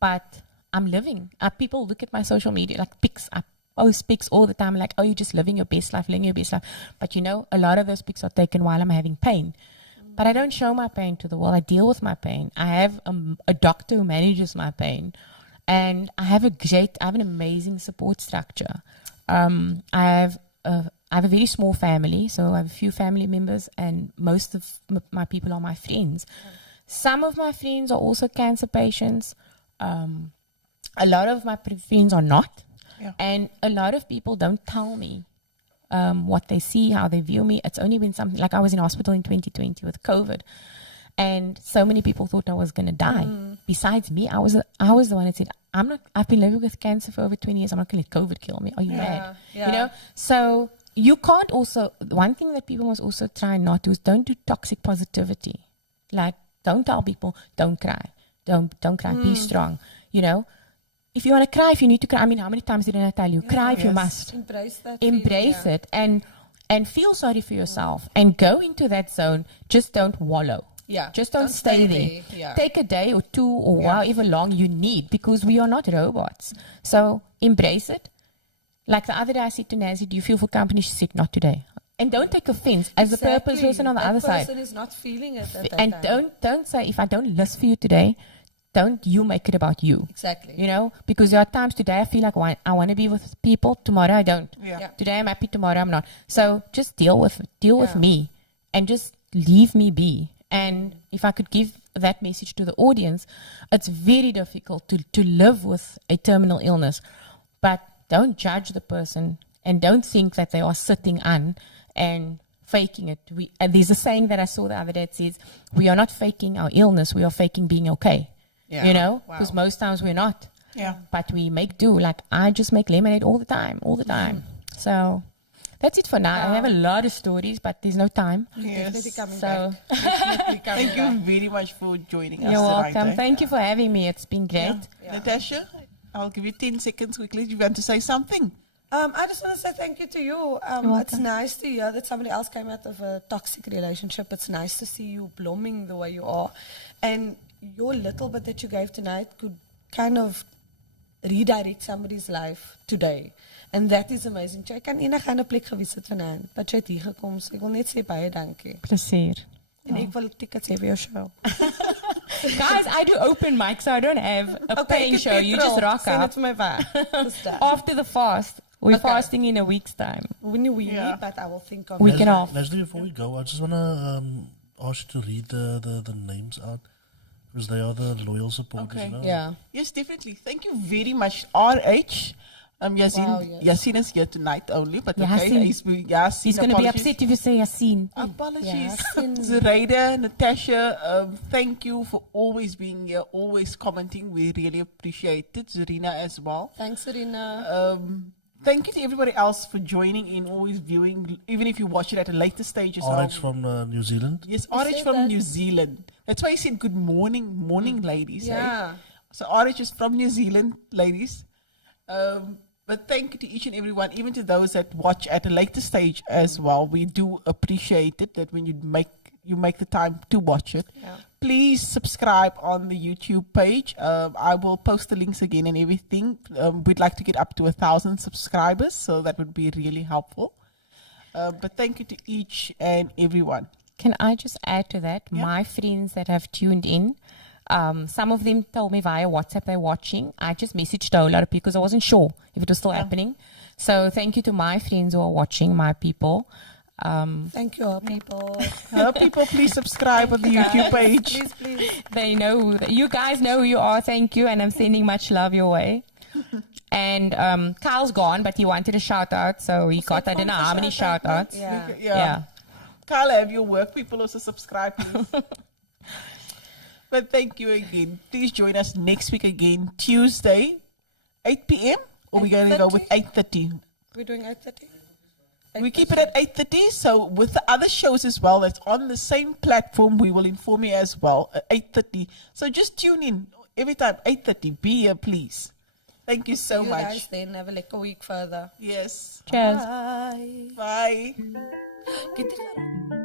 but I'm living. People look at my social media, like pics. I post pics all the time, like, oh, you're just living your best life, living your best life. But you know, a lot of those pics are taken while I'm having pain. But I don't show my pain to the world. I deal with my pain. I have a doctor who manages my pain. And I have an amazing support structure. I have a very small family, so I have a few family members, and most of my people are my friends. Some of my friends are also cancer patients. A lot of my friends are not. Yeah. And a lot of people don't tell me what they see, how they view me. It's only been something, like I was in hospital in 2020 with COVID. And so many people thought I was going to die. Besides me, I was the one that said, I've been living with cancer for over 20 years. I'm not going to let COVID kill me. Are you mad? Yeah. You know? So you can't also, one thing that people must also try not to is don't do toxic positivity. Like, don't tell people, don't cry. Don't cry. Be strong. You know? If you want to cry, if you need to cry, I mean, how many times did I tell you? Cry if you must. Embrace that. Embrace it and feel sorry for yourself and go into that zone. Just don't wallow. Yeah. Just don't stay there. Yeah. Take a day or two or however long you need, because we are not robots. So embrace it. Like the other day I said to Nancy, do you feel for company? She said, not today. And don't take offense as the purpose person on the other side. That person is not feeling it at that And time. don't say, if I don't listen for you today, don't you make it about you. Exactly. You know, because there are times today I feel like I want to be with people, tomorrow I don't. Yeah. Today I'm happy, tomorrow I'm not. So just deal with me and just leave me be. And if I could give that message to the audience, it's very difficult to live with a terminal illness. But don't judge the person and don't think that they are sitting on and faking it. And there's a saying that I saw the other day that says, we are not faking our illness, we are faking being okay. Yeah. You know, Wow. because most times we're not. Yeah. But we make do. Like, I just make lemonade all the time. So that's it for now. I have a lot of stories, but there's no time. Definitely coming So back. Thank you very much for joining us you're tonight. welcome. eh? Thank you for having me. It's been great. Natasha, I'll give you 10 seconds quickly. Do you want to say something? I just want to say thank you to you. It's nice to hear that somebody else came out of a toxic relationship. It's nice to see you blooming the way you are. And your little bit that you gave tonight could kind of redirect somebody's life today. And that is amazing. Jy kan enige ander plek gewees het vanaand, but jy het hier gekom. So ek wil net sê baie dankie. Plezier. En ek wil tickets hê vir jou show. Guys, I do open mic, so I don't have a paying show. You just rock Send up. it to my back. After the fast. We're Okay. fasting in a week's time. Yeah. But I will think of Week it. and a half. Leslie, before we go, I just want to ask you to read the names out, because they are the loyal supporters. Okay. You know? Yeah. Yes, definitely. Thank you very much, RH. Yasin, Wow, yes. Yasin is here tonight only, but okay. Yasin. Yasin, He's going to be apologies. upset if you say Yasin. Apologies. Yasin. Zoraida, Natasha, thank you for always being here, always commenting. We really appreciate it. Zarina as well. Thanks, Serena. Thank you to everybody else for joining in, always viewing, even if you watch it at a later stage as well. RH from New Zealand. Yes, You RH said from that. New Zealand. That's why he said good morning, ladies. eh? Yeah. So RH is from New Zealand, ladies. But thank you to each and everyone, even to those that watch at a later stage as well. We do appreciate it that when you make the time to watch it. Yeah. Please subscribe on the YouTube page. I will post the links again and everything. We'd like to get up to 1,000 subscribers, so that would be really helpful. But thank you to each and everyone. Can I just add to that? Yeah. My friends that have tuned in, some of them told me via WhatsApp they're watching. I just messaged Ola because I wasn't sure if it was still happening. So thank you to my friends who are watching, my people. Thank you, all people. People, please subscribe on the YouTube page. Please. They know, you guys know who you are. Thank you. And I'm sending much love your way. And Kyle's gone, but he wanted a shout out. So he got, I don't know how many shout outs. Yeah. Yeah. Carla, have your work people also subscribe, please. But thank you again. Please join us next week again, Tuesday, 8 p.m. Or we're going to go with 8:30. We're doing 8:30? We keep it at 8:30. So with the other shows as well, that's on the same platform, we will inform you as well at 8:30. So just tune in every time, 8:30. Be here, please. Thank you so You much. guys then have a week further. Yes. Cheers. Bye. Bye. Get it